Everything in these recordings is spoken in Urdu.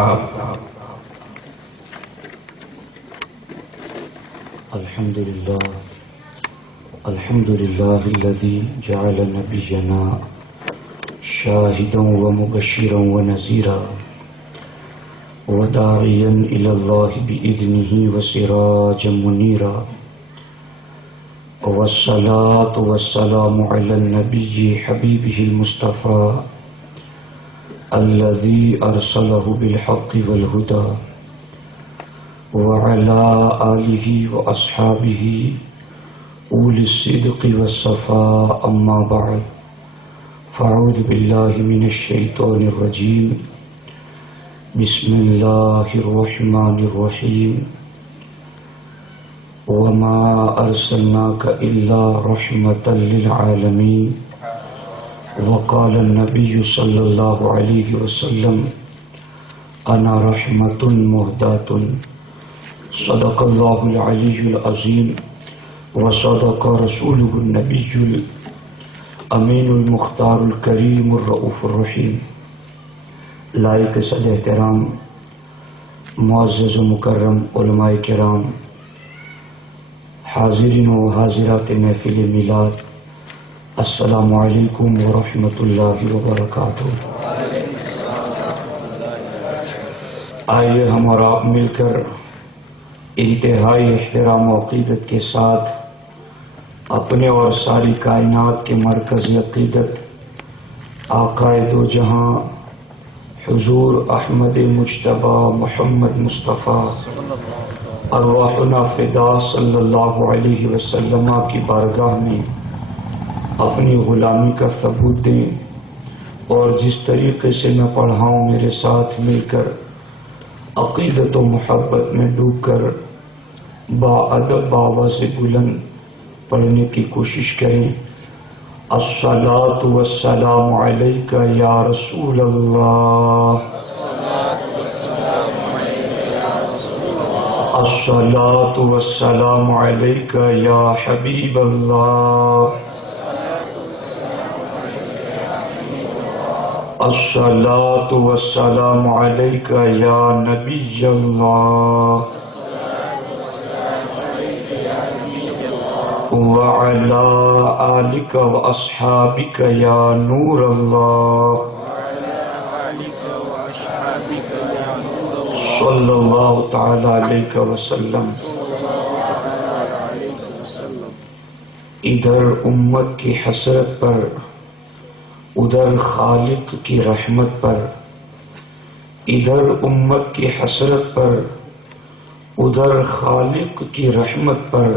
الحمد لله الذي جعل نبينا شاهدا ومبشرا ونذيرا وداعيا إلى الله بإذنه وسراجا منيرا، والصلاة والسلام على النبي حبيبه المصطفى الذي أرسله بالحق والهدى، وعلى آله وأصحابه أولي الصدق والصفاء، أما بعد، فأعوذ بالله من الشيطان الرجيم، بسم الله الرحمن الرحيم، وما أرسلناك إلا رحمة للعالمين، وقال النبي صلى الله عليه وسلم أنا رحمة مهداة، صدق الله العلي العظيم، وصدق رسوله النبي الأمين المختار الكريم الرؤوف الرحيم۔ لائق صد احترام معزز و مکرم علماء کرام، حاضرین و حاضرات محفل میلاد، السلام علیکم ورحمۃ اللہ وبرکاتہ۔ آئیے ہم اور آپ مل کر انتہائی احترام و عقیدت کے ساتھ اپنے اور ساری کائنات کے مرکز عقیدت آقائے دو جہاں حضور احمد مجتبی محمد مصطفیٰ ارواحنا فدا صلی اللہ علیہ وسلم کی بارگاہ میں اپنی غلامی کا ثبوت دیں، اور جس طریقے سے میں پڑھاؤں میرے ساتھ مل کر عقیدت و محبت میں ڈوب کر باادب آواز بلند پڑھنے کی کوشش کریں۔ الصلاۃ والسلام علیک یا رسول اللہ، الصلاۃ والسلام علیک یا حبیب اللہ، الصلاۃ والسلام علیک یا نبی اللہ، وعلی آلک واصحابک یا نور اللہ، صلی اللہ تعالی علیہ وسلم۔ ادھر امت کی حسرت پر، ادھر خالق کی رحمت پر، ادھر امت کی حسرت پر، ادھر خالق کی رحمت پر،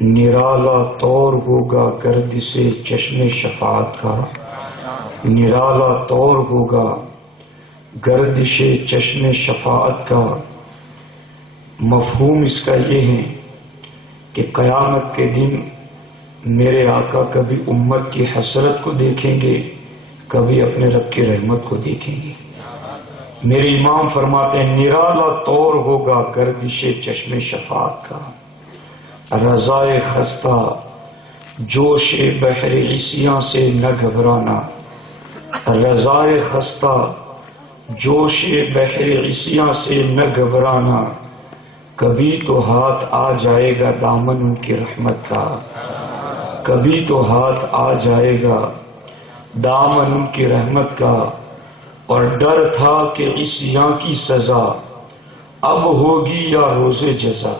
نرالا طور ہوگا گردش چشم شفاعت کا، نرالا طور ہوگا گردش چشم شفاعت کا۔ مفہوم اس کا یہ ہے کہ قیامت کے دن میرے آقا کبھی امت کی حسرت کو دیکھیں گے، کبھی اپنے رب کی رحمت کو دیکھیں گے۔ میرے امام فرماتے ہیں نرالا طور ہوگا گردش چشم شفاعت کا، رضائے خستہ جوش بحر عصیاں سے نہ گھبرانا، رضائے خستہ جوش بحر عصیاں سے نہ گھبرانا، کبھی تو ہاتھ آ جائے گا دامن ان کی رحمت کا، کبھی تو ہاتھ آ جائے گا دامن ان کی رحمت کا۔ اور ڈر تھا کہ عصیاں کی سزا اب ہوگی یا روز جزا،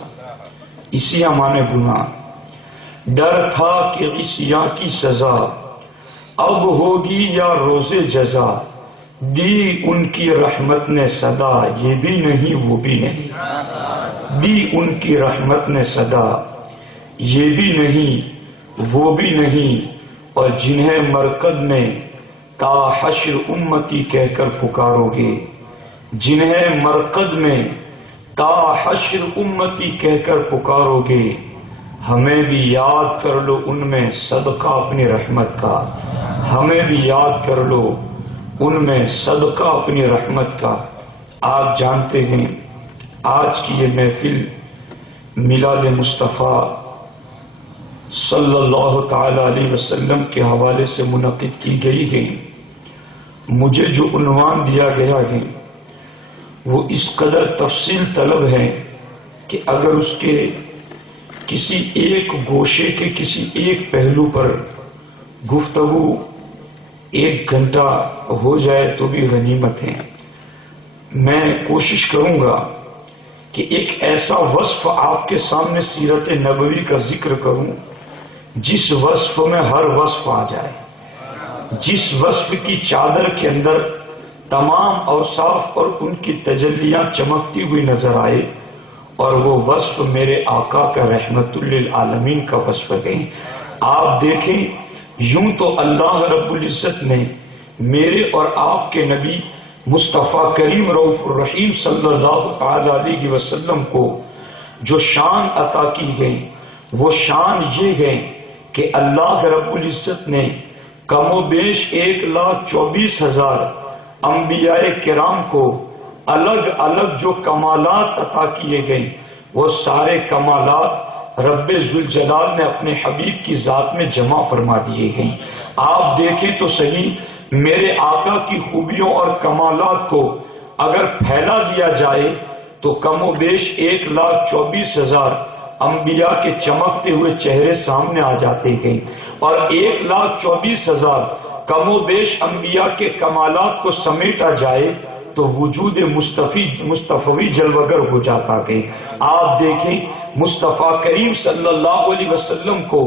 عصیاں مانے گناہ، ڈر تھا کہ عصیاں کی سزا اب ہوگی یا روز جزا، دی ان کی رحمت نے صدا یہ بھی نہیں وہ بھی نہیں، دی ان کی رحمت نے صدا یہ بھی نہیں وہ بھی نہیں، اور جنہیں مرکز میں تا حشر امتی کہہ کر پکارو گے، جنہیں مرکز میں تا حشر امتی کہہ کر پکارو گے، ہمیں بھی یاد کر لو ان میں صدقہ اپنی رحمت کا، ہمیں بھی یاد کر لو ان میں صدقہ اپنی رحمت کا۔ آپ جانتے ہیں آج کی یہ محفل میلاد مصطفیٰ صلی اللہ تعالی علیہ وسلم کے حوالے سے منعقد کی گئی ہے۔ مجھے جو عنوان دیا گیا ہے وہ اس قدر تفصیل طلب ہے کہ اگر اس کے کسی ایک گوشے کے کسی ایک پہلو پر گفتگو 1 گھنٹہ ہو جائے تو بھی غنیمت ہے۔ میں کوشش کروں گا کہ ایک ایسا وصف آپ کے سامنے سیرت نبوی کا ذکر کروں جس وصف میں ہر وصف آ جائے، جس وصف کی چادر کے اندر تمام اوصاف اور ان کی تجلیاں چمکتی ہوئی نظر آئے، اور وہ وصف میرے آقا کا رحمت للعالمین کا وصف ہے۔ آپ دیکھیں، یوں تو اللہ رب العزت نے میرے اور آپ کے نبی مصطفیٰ کریم رؤوف الرحیم صلی اللہ تعالی علیہ وسلم کو جو شان عطا کی گئی، وہ شان یہ ہے کہ اللہ رب العزت نے کم و بیش 1,24,000 انبیاء کرام کو الگ الگ جو کمالات عطا کیے گئے، وہ سارے کمالات رب ذوالجلال نے اپنے حبیب کی ذات میں جمع فرما دیے گئے۔ آپ دیکھیں تو صحیح، میرے آقا کی خوبیوں اور کمالات کو اگر پھیلا دیا جائے تو کم و بیش 1,24,000 انبیاء کے چمکتے ہوئے چہرے سامنے آ جاتے ہیں، اور 1,24,000 کم و بیش انبیاء کے کمالات کو سمیٹا جائے تو وجود مصطفی جلوگر ہو جاتا ہے۔ آپ دیکھیں، مصطفیٰ کریم صلی اللہ علیہ وسلم کو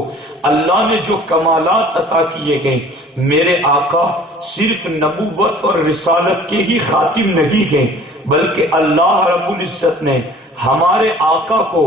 اللہ نے جو کمالات عطا کیے گئے، میرے آقا صرف نبوت اور رسالت کے ہی خاتم نہیں ہیں، بلکہ اللہ رب العزت نے ہمارے آقا کو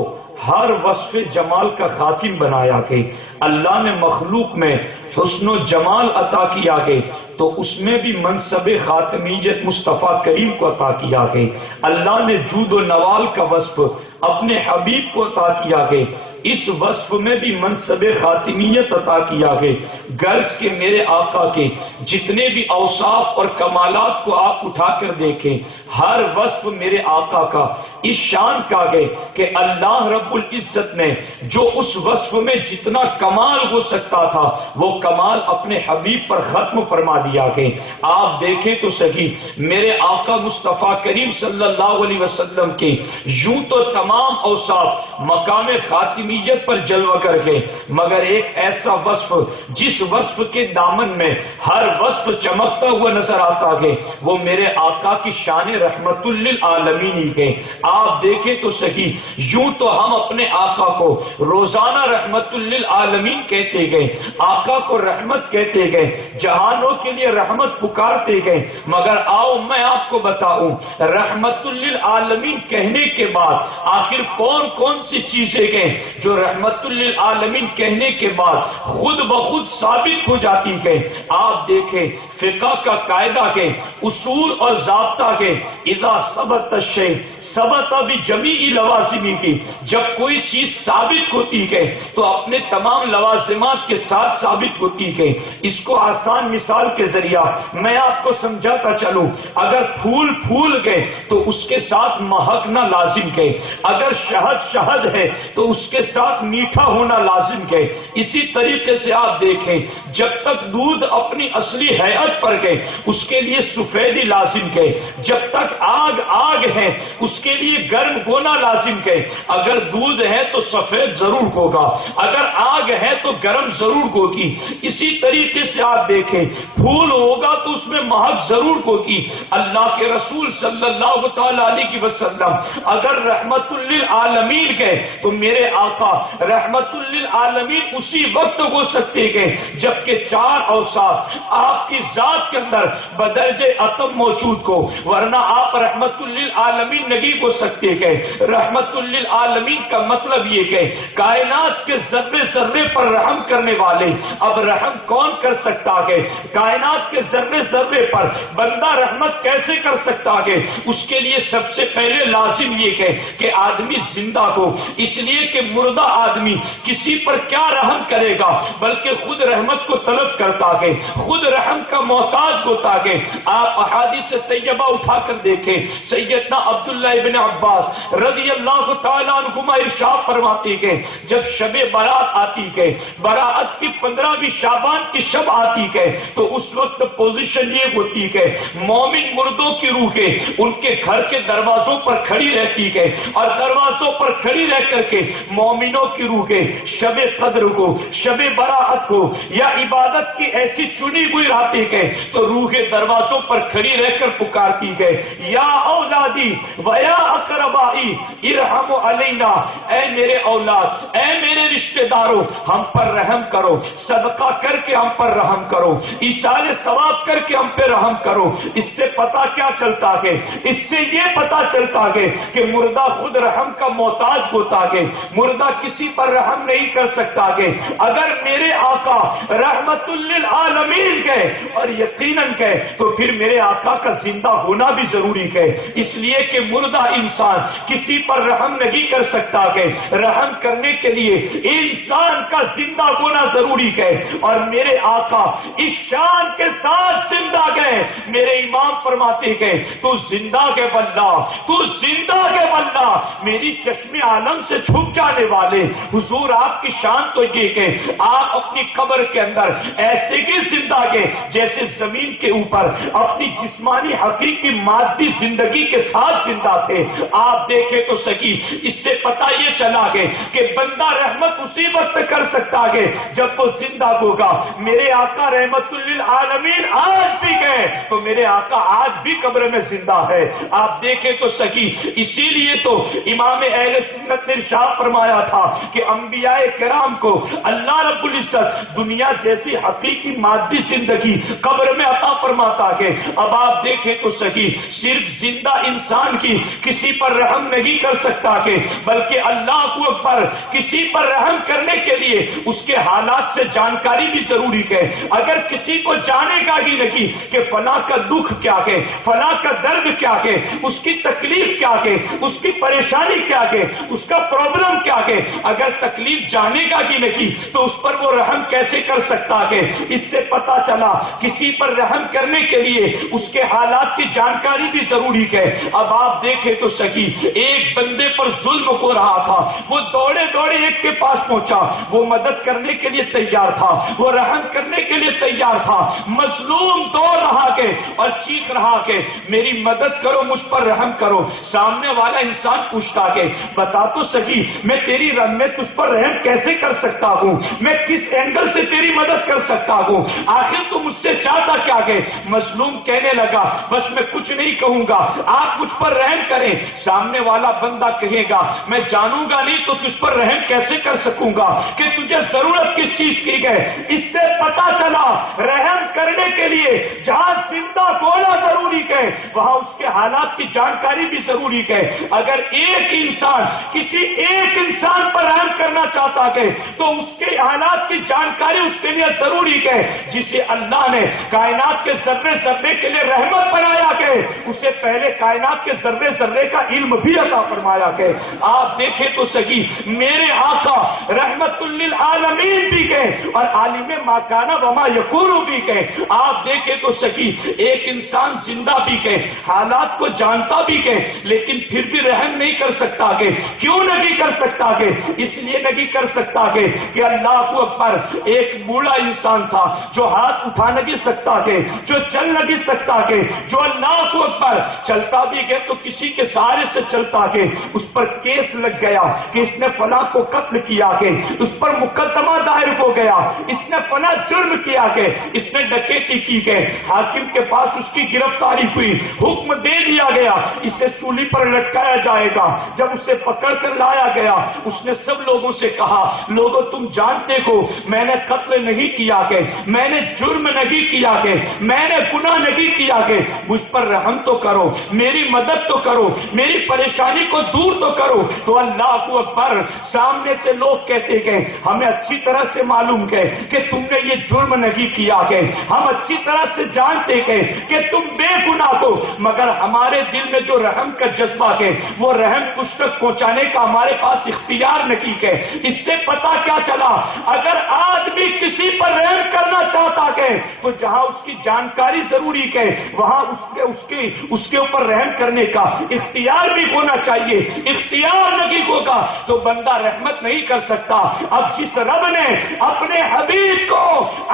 ہر وصف جمال کا خاتم بنایا کہ اللہ نے مخلوق میں حسن و جمال عطا کیا گئے تو اس میں بھی منصب خاتمیت مصطفیٰ کریم کو عطا کیا گئے۔ اللہ نے جود و نوال کا وصف اپنے حبیب کو عطا کیا گئے، اس وصف میں بھی منصب خاتمیت عطا کیا گئے۔ غرض کہ میرے آقا کے جتنے بھی اوصاف اور کمالات کو آپ اٹھا کر دیکھیں، ہر وصف میرے آقا کا اس شان کا گئے کہ اللہ رب العزت نے جو اس وصف میں جتنا کمال ہو سکتا تھا وہ کمال اپنے حبیب پر ختم فرما دیا گئے۔ آپ دیکھیں تو صحیح، میرے آقا مصطفیٰ کریم صلی اللہ علیہ وسلم کے یوں تو تمام اوصاف مقام خاتمیت پر جلوہ کر گئے، مگر ایک ایسا وصف جس وصف کے دامن میں ہر وصف چمکتا ہوا نظر آتا ہے، وہ میرے آقا کی شان رحمت للعالمین ہی ہے۔ آپ دیکھیں تو صحیح، یوں تو ہم اپنے آقا کو روزانہ رحمت للعالمین کہتے گئے، آقا کو رحمت کہتے گئے، جہانوں کے لیے رحمت پکارتے گئے، مگر آؤ میں آپ کو بتاؤں، رحمت للعالمین کہنے کے بعد آخر کون کون سی چیزیں گئے جو رحمت للعالمین کہنے کے بعد خود بخود ثابت ہو جاتی گئے۔ آپ دیکھیں، فقہ کا قاعدہ کے اصول اور ضابطہ کے اذا ثبت الشیء ثبت بجمیع لوازمہ کی، جب کوئی چیز ثابت ہوتی ہے تو اپنے تمام لوازمات کے ساتھ ثابت ہوتی ہے۔ اس کو آسان مثال کے ذریعہ میں آپ کو سمجھاتا چلوں، اگر پھول پھول گئے تو اس کے ساتھ مہکنا لازم ہے، اگر شہد شہد ہے تو اس کے ساتھ میٹھا ہونا لازم ہے۔ اسی طریقے سے آپ دیکھیں، جب تک دودھ اپنی اصلی حیت پر گئے اس کے لیے سفیدی لازم ہے، جب تک آگ آگ ہے اس کے لیے گرم ہونا لازم ہے۔ اگر دودھ ہے تو سفید ضرور ہوگا، اگر آگ ہے تو گرم ضرور ہوگی۔ اسی طریقے سے آپ دیکھیں، پھول ہوگا تو اس میں مہک ضرور ہوگی۔ اللہ کے رسول صلی اللہ تعالی علیہ وسلم اگر رحمت للعالمین گئے تو میرے آقا رحمت للعالمین اسی وقت ہو سکتے گئے جبکہ 4 اوصاف آپ کی ذات کے اندر بدرجہ اتم موجود کو، ورنہ آپ رحمت للعالمین نہیں ہو سکتے گئے۔ رحمت للعالمین کا مطلب یہ کہ کائنات کے ذرے ذرے پر رحم کرنے والے، اب رحم کون کر سکتا ہے؟ کائنات کے ذرے ذرے پر بندہ رحمت کیسے کر سکتا ہے؟ اس کے لیے سب سے پہلے لازم یہ ہے کہ آدمی زندہ ہو، اس لیے کہ مردہ آدمی کسی پر کیا رحم کرے گا، بلکہ خود رحمت کو طلب کرتا ہے، خود رحم کا محتاج ہوتا ہے۔ آپ احادیث طیبہ اٹھا کر دیکھیں، سیدنا عبداللہ ابن عباس رضی اللہ تعالیٰ عنہما ارشاد فرماتے ہیں، جب شب برات آتی ہے، براءت کی 15ویں شعبان کی شب آتی ہے تو اس اس وقت پوزیشن یہ ہوتی کہ مومن مردوں کی روحیں ان کے گھر کے دروازوں پر کھڑی رہتی ہے، اور دروازوں پر کھڑی رہ کر کے مومنوں کی روحیں شب قدر کو، شب براءت کو یا عبادت کی ایسی چنی ہوئی راتیں کہ تو روحیں دروازوں پر کھڑی رہ کر پکارتی ہے، یا اولادی و یا اقربائی ارحموا علینا، اے میرے اولاد، اے میرے رشتہ داروں، ہم پر رحم کرو، صدقہ کر کے ہم پر رحم کرو، ایصال ثواب کر کے ہم پہ رحم کرو۔ اس سے پتہ کیا چلتا ہے؟ اس سے یہ پتہ چلتا ہے کہ مردہ خود رحم کا محتاج ہوتا ہے، مردہ کسی پر رحم نہیں کر سکتا ہے۔ اگر میرے آقا رحمت للعالمین کے اور یقیناً کے تو پھر میرے آقا کا زندہ ہونا بھی ضروری ہے، اس لیے کہ مردہ انسان کسی پر رحم نہیں کر سکتا ہے، رحم کرنے کے لیے انسان کا زندہ ہونا ضروری ہے۔ اور میرے آقا اس شان کے ساتھ زندہ گئے، میرے امام فرماتے ہیں تو زندہ کے بندہ، تو زندہ کے بندہ، میری چشم عالم سے چھپ جانے والے حضور آپ کی شان تو یہ کہ آپ اپنی قبر کے اندر ایسے ہی زندہ گئے جیسے زمین کے اوپر اپنی جسمانی حقیقی مادی زندگی کے ساتھ زندہ تھے۔ آپ دیکھیں تو سکی، اس سے پتہ یہ چلا گئے کہ بندہ رحمت اسی وقت کر سکتا ہے جب وہ زندہ ہوگا۔ میرے آقا رحمت للعالمین آج بھی گئے تو میرے آقا آج بھی قبر میں زندہ ہے۔ آپ دیکھیں تو سکی، اسی لیے تو امام اہل سنت نے ارشاد فرمایا تھا کہ انبیاء کرام کو اللہ رب العزت دنیا جیسی حقیقی مادی زندگی قبر میں عطا فرماتا ہے۔ اب آپ دیکھیں تو سکی، صرف زندہ انسان کی کسی پر رحم نہیں کر سکتا کہ بلکہ اللہ کو اکبر کسی پر رحم کرنے کے لیے اس کے حالات سے جانکاری بھی ضروری ہے۔ اگر کسی کو جانے گا ہی نہیں کہ فلاں کا دکھ کیا ہے، فلاں کا درد کیا ہے، اس کی تکلیف کیا ہے، اس کی پریشانی کیا ہے، اس کا پرابلم کیا ہے، اگر تکلیف جانے گا ہی نہیں تو اس پر وہ رحم کیسے کر سکتا ہے؟ اس سے پتا چلا کسی پر رحم کرنے کے لیے اس کے حالات کی جانکاری بھی ضروری ہے۔ اب آپ دیکھیں تو سکی، ایک بندے پر ظلم ہو رہا تھا، وہ دوڑے دوڑے ایک کے پاس پہنچا، وہ مدد کرنے کے لیے تیار تھا، وہ رحم کرنے کے لیے تیار تھا۔ مظلوم دوڑ رہا کہ اور چیخ رہا کہ میری مدد کرو، مجھ پر رحم کرو۔ سامنے والا انسان پوچھتا کہ بتا تو سکی، میں تیری میں تجھ پر رحم کیسے کر سکتا ہوں، میں کس اینگل سے تیری مدد کر سکتا ہوں، آخر تو مجھ سے چاہتا کیا کہ؟ مظلوم کہنے لگا بس میں کچھ نہیں کہوں گا، آپ مجھ پر رحم کریں۔ سامنے والا بندہ کہے گا میں جانوں گا نہیں تو تجھ پر رحم کیسے کر سکوں گا کہ تجھے ضرورت کس چیز کی ہے۔ اس سے پتا چلا رحم کرنے کے لیے جہاں زندہ ہونا ضروری ہے وہاں اس کے حالات کی جانکاری بھی ضروری ہے۔ اگر ایک انسان کسی ایک انسان پر رحم کرنا چاہتا ہے تو اس کے حالات کی جانکاری اس کے لیے ضروری ہے۔ جسے اللہ نے کائنات کے ذرے ذرے کے لیے رحمت بنایا ہے اسے پہلے کائنات کے ذرے ذرے کا علم بھی عطا فرمایا ہے۔ آپ دیکھیں تو سکی، میرے آقا رحمت للعالمین بھی گئے اور عالم ما کان وما یکون بھی گئے۔ آپ دیکھیں تو سکی، ایک انسان زندہ بھی گئے، حالات کو جانتا بھی گئے، لیکن پھر بھی رحم نہیں کر سکتا کہ کیوں نہیں کر سکتا کہ اس لیے نہیں کر سکتا کہ اللہ کو اکبر ایک بوڑھا انسان تھا جو ہاتھ اٹھا نہیں سکتا کہ جو چل نہیں سکتا کہ جو اللہ کو اکبر چلتا بھی گئے تو کسی کے سہارے سے چلتا کہ اس پر کیس لگ گیا کہ اس نے فلاں کو قتل کیا کہ اس پر مقدمہ دائر ہو گیا، اس نے فلاں جرم کیا کہ اس نے ڈکیتی کی کہ حاکم کے پاس اس کی گرفتاری ہوئی، حکم دے دیا گیا اسے سولی پر لٹکایا جائے گا۔ جب اسے پکڑ کر لایا گیا اس نے سب لوگوں سے کہا لوگوں تم جانتے ہو میں نے قتل نہیں کیا کہ میں نے جرم نہیں کیا کہ میں نے گناہ نہیں کیا کہ مجھ پر رحم تو کرو، میری مدد تو کرو، میری پریشانی کو دور تو کرو۔ تو اللہ کو اکبر سامنے سے لوگ کہتے کہ ہمیں اچھی طرح سے معلوم ہے کہ تم نے یہ جرم نہیں کیا کہ ہم اچھی طرح سے جانتے ہیں کہ تم بے گناہ ہو، مگر ہمارے دل میں جو رحم کا جذبہ ہے وہ رحم کچھ تک پہنچانے کا ہمارے پاس اختیار نہیں ہے۔ اس سے پتا کیا چلا اگر آدمی کسی پر رحم کرنا چاہتا ہے تو جہاں اس کی جانکاری ضروری ہے وہاں اس کے اوپر رحم کرنے کا اختیار بھی ہونا چاہیے۔ اختیار نہیں ہوگا تو بندہ رحمت نہیں کر سکتا۔ اب جس رب نے اپنے حبیب کو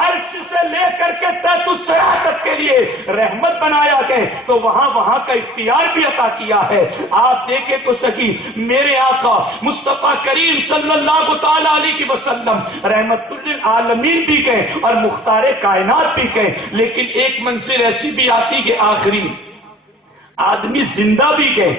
عرش سے لے کر کے تحت السیاست کے لیے رحمت بنایا گئے تو وہاں کا اختیار بھی عطا کیا ہے. آپ دیکھیں تو صحیح میرے آقا مصطفیٰ کریم صلی اللہ تعالی علیہ وسلم رحمت للعالمین بھی گئے اور مختار کائنات بھی گئے، لیکن ایک منزل ایسی بھی آتی کہ آخری آدمی زندہ بھی گئے،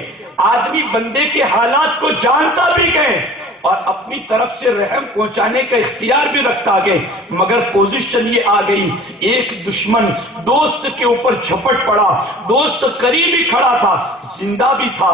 آدمی بندے کے حالات کو جانتا بھی گئے اور اپنی طرف سے رحم پہنچانے کا اختیار بھی رکھتا گئے، مگر پوزیشن یہ آ گئی ایک دشمن دوست کے اوپر جھپٹ پڑا، دوست قریب ہی کھڑا تھا، زندہ بھی تھا،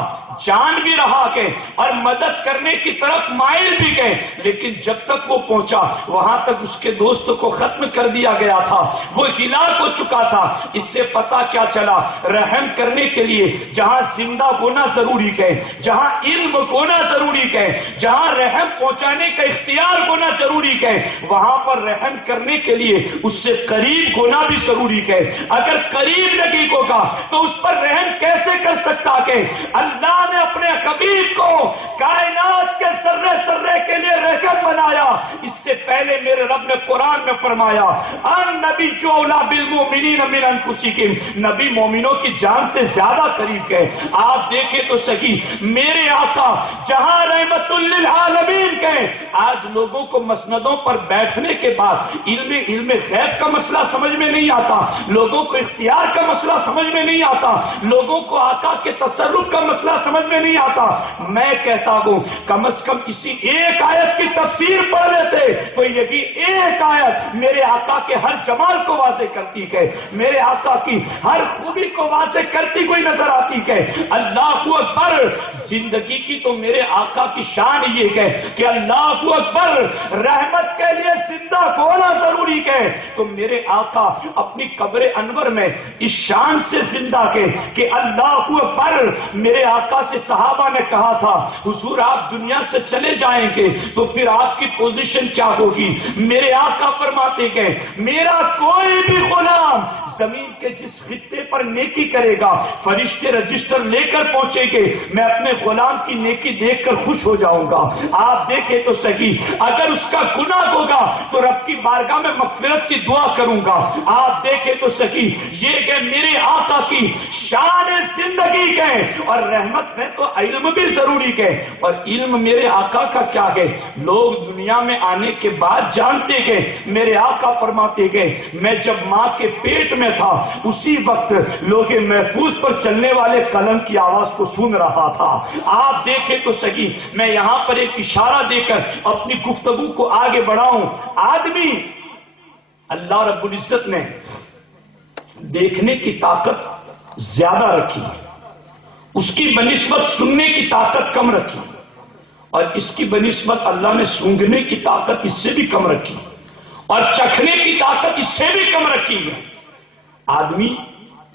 جان بھی رہا گئے اور مدد کرنے کی طرف مائل بھی گئے، لیکن جب تک وہ پہنچا وہاں تک اس کے دوست کو ختم کر دیا گیا تھا، وہ ہلاک ہو چکا تھا. اس سے پتا کیا چلا رحم کرنے کے لیے جہاں زندہ ہونا ضروری ہے، جہاں علم ہونا ضروری ہے، جہاں رحم پہنچانے کا اختیار ہونا ضروری ہے، وہاں پر رحم کرنے کے لیے اس سے قریب ہونا بھی ضروری ہے. اگر قریب نہیں ہوگا تو اس پر رحم کیسے کر سکتا ہے؟ اللہ نے اپنے حبیب کو کائنات کے ذرے ذرے کے لیے رحمت بنایا. اس سے پہلے میرے رب نے قرآن میں فرمایا النبی اولی بالمؤمنین من انفسہم، نبی مومنوں کی جان سے زیادہ قریب ہے. آپ دیکھیں تو صحیح میرے آقا جہاں رحمت للعالمین کے آج لوگوں کو مسندوں پر بیٹھنے کے بعد علم غیب کا مسئلہ سمجھ میں نہیں آتا، لوگوں کو اختیار کا مسئلہ سمجھ میں نہیں آتا، لوگوں کو آقا کے تصرف کا مسئلہ سمجھ میں نہیں آتا. میں کہتا ہوں کم از کم اسی ایک آیت کی تفسیر پڑھ لیتے تو یہی ایک آیت میرے آقا کے ہر جمال کو واضح کرتی ہے، میرے آقا کی ہر خوبی کو واضح کرتی ہوئی نظر آتی ہے. اللہ اکبر، زندگی کی تو میرے آقا کی شان یہ ہے کہ اللہ اکبر، رحمت کے لیے زندہ ہونا ضروری ہے. تو میرے آقا اپنی قبر انور میں اس شان سے زندہ ہے کہ اللہ اکبر. میرے آقا سے صحابہ نے کہا تھا حضور آپ دنیا سے چلے جائیں گے تو پھر آپ کی پوزیشن کیا ہوگی؟ میرے آقا فرماتے ہیں میرا کوئی بھی غلام زمین کے جس خطے پر نیکی کرے گا فرشتے رجسٹر لے کر پہنچے گے، میں اپنے غلام کی نیکی دیکھ کر خوش ہو جاؤں گا. آپ دیکھیں تو صحیح اگر اس کا گناہ ہوگا تو رب کی بارگاہ میں مغفرت کی دعا کروں گا. آپ دیکھیں تو صحیح یہ کہ میرے آقا کی شان زندگی ہے اور رحمت ہے تو علم بھی ضروری ہے. اور علم میرے آقا کا کیا ہے؟ لوگ دنیا میں آنے کے بعد جانتے گئے. میرے آقا فرماتے گئے میں جب ماں کے پیٹ میں تھا اسی وقت لوگ محفوظ پر چلنے والے قلم کی آواز کو سن رہا تھا. آپ دیکھیں تو صحیح میں یہاں پر ایک اشارہ دے کر اپنی گفتگو کو آگے بڑھاؤں. آدمی اللہ رب العزت نے دیکھنے کی طاقت زیادہ رکھی، اس کی بنسبت سننے کی طاقت کم رکھی، اور اس کی بنسبت اللہ نے سونگھنے کی طاقت اس سے بھی کم رکھی اور چکھنے کی طاقت اس سے بھی کم رکھی ہے. آدمی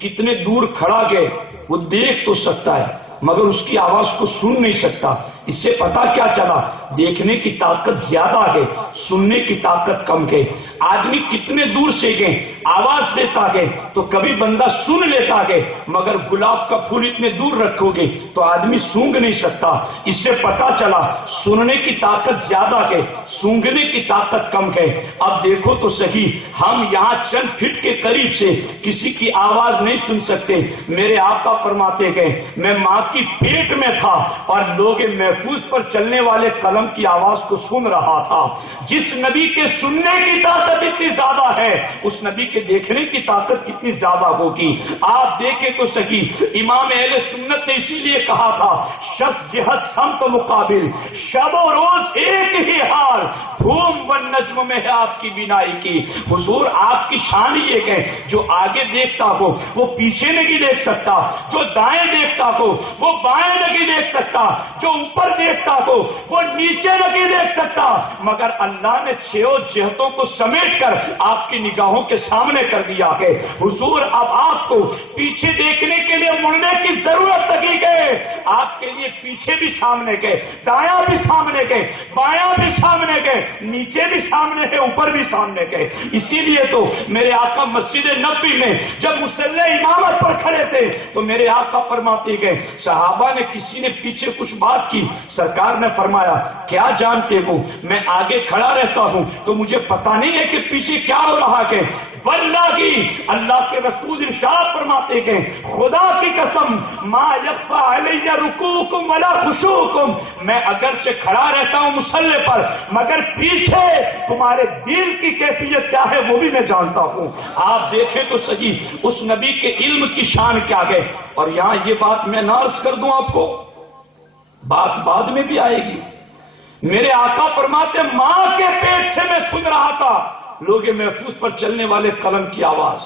کتنے دور کھڑا گئے وہ دیکھ تو سکتا ہے مگر اس کی آواز کو سن نہیں سکتا. اس سے پتا کیا چلا دیکھنے کی طاقت زیادہ ہے سننے کی طاقت کم ہے. آدمی کتنے دور سے گئے آواز دیتا ہے تو کبھی بندہ سن لیتا ہے مگر گلاب کا پھول اتنے دور رکھو گے تو آدمی سونگ نہیں سکتا. اس سے پتا چلا سننے کی طاقت زیادہ ہے سونگنے کی طاقت کم ہے. اب دیکھو تو صحیح ہم یہاں چند فٹ کے قریب سے کسی کی آواز نہیں سن سکتے. میرے آقا فرماتے ہیں میں ماں کی پیٹ میں تھا اور لوگ محفوظ پر چلنے والے قلم کی آواز کو سن رہا تھا. جس نبی کے سننے کی طاقت اتنی زیادہ ہے اس نبی کے دیکھنے کی طاقت کتنی زیادہ ہوگی. آپ دیکھیں تو صحیح امام اہل سنت نے اسی لیے کہا تھا شخص جہت سمت مقابل شب و روز ایک ہی حال دھوم و نجم میں ہے آپ کی بینائی کی. حضور آپ کی شان یہ ہے جو آگے دیکھتا ہو وہ پیچھے نہیں دیکھ سکتا، جو دائیں دیکھتا ہو وہ بائیں نہیں دیکھ سکتا، جو اوپر دیکھتا ہو وہ نیچے نہیں دیکھ سکتا. مگر اللہ نے چھو جہتوں کو سمیٹ کر آپ کی نگاہوں کے سامنے کر دیا ہے. حضور اب آپ کو پیچھے دیکھنے کے لیے مڑنے کی ضرورت نہیں ہے. آپ کے لیے پیچھے بھی سامنے گئے، دایاں بھی سامنے گئے، بایاں بھی سامنے گئے، نیچے بھی سامنے گئے، اوپر بھی سامنے گئے. اسی لیے تو میرے آقا مسجد نبوی میں جب مصلی امامت پر کھڑے تھے تو میرے آقا فرماتے گئے صحابہ نے کسی نے پیچھے کچھ بات کی، سرکار نے فرمایا کیا جانتے ہو میں آگے کھڑا رہتا ہوں تو مجھے پتا نہیں ہے کہ پیچھے کیا ہو رہا ہے. واللہ اللہ کے رسول ارشاد فرماتے ہیں خدا کی قسم ما یخفی علی رکوعکم ولا خشوعکم، میں اگرچہ کھڑا رہتا ہوں مصلی پر مگر پیچھے تمہارے دل کی کیفیت کیا ہے وہ بھی میں جانتا ہوں۔ آپ دیکھیں تو سجی اس نبی کے علم کی شان کیا ہے۔ اور یہاں یہ بات میں نہ عرض کر دوں آپ کو، بات بعد میں بھی آئے گی۔ میرے آقا فرماتے ماں کے پیٹ سے میں سن رہا تھا لوگ محفوظ پر چلنے والے قلم کی آواز۔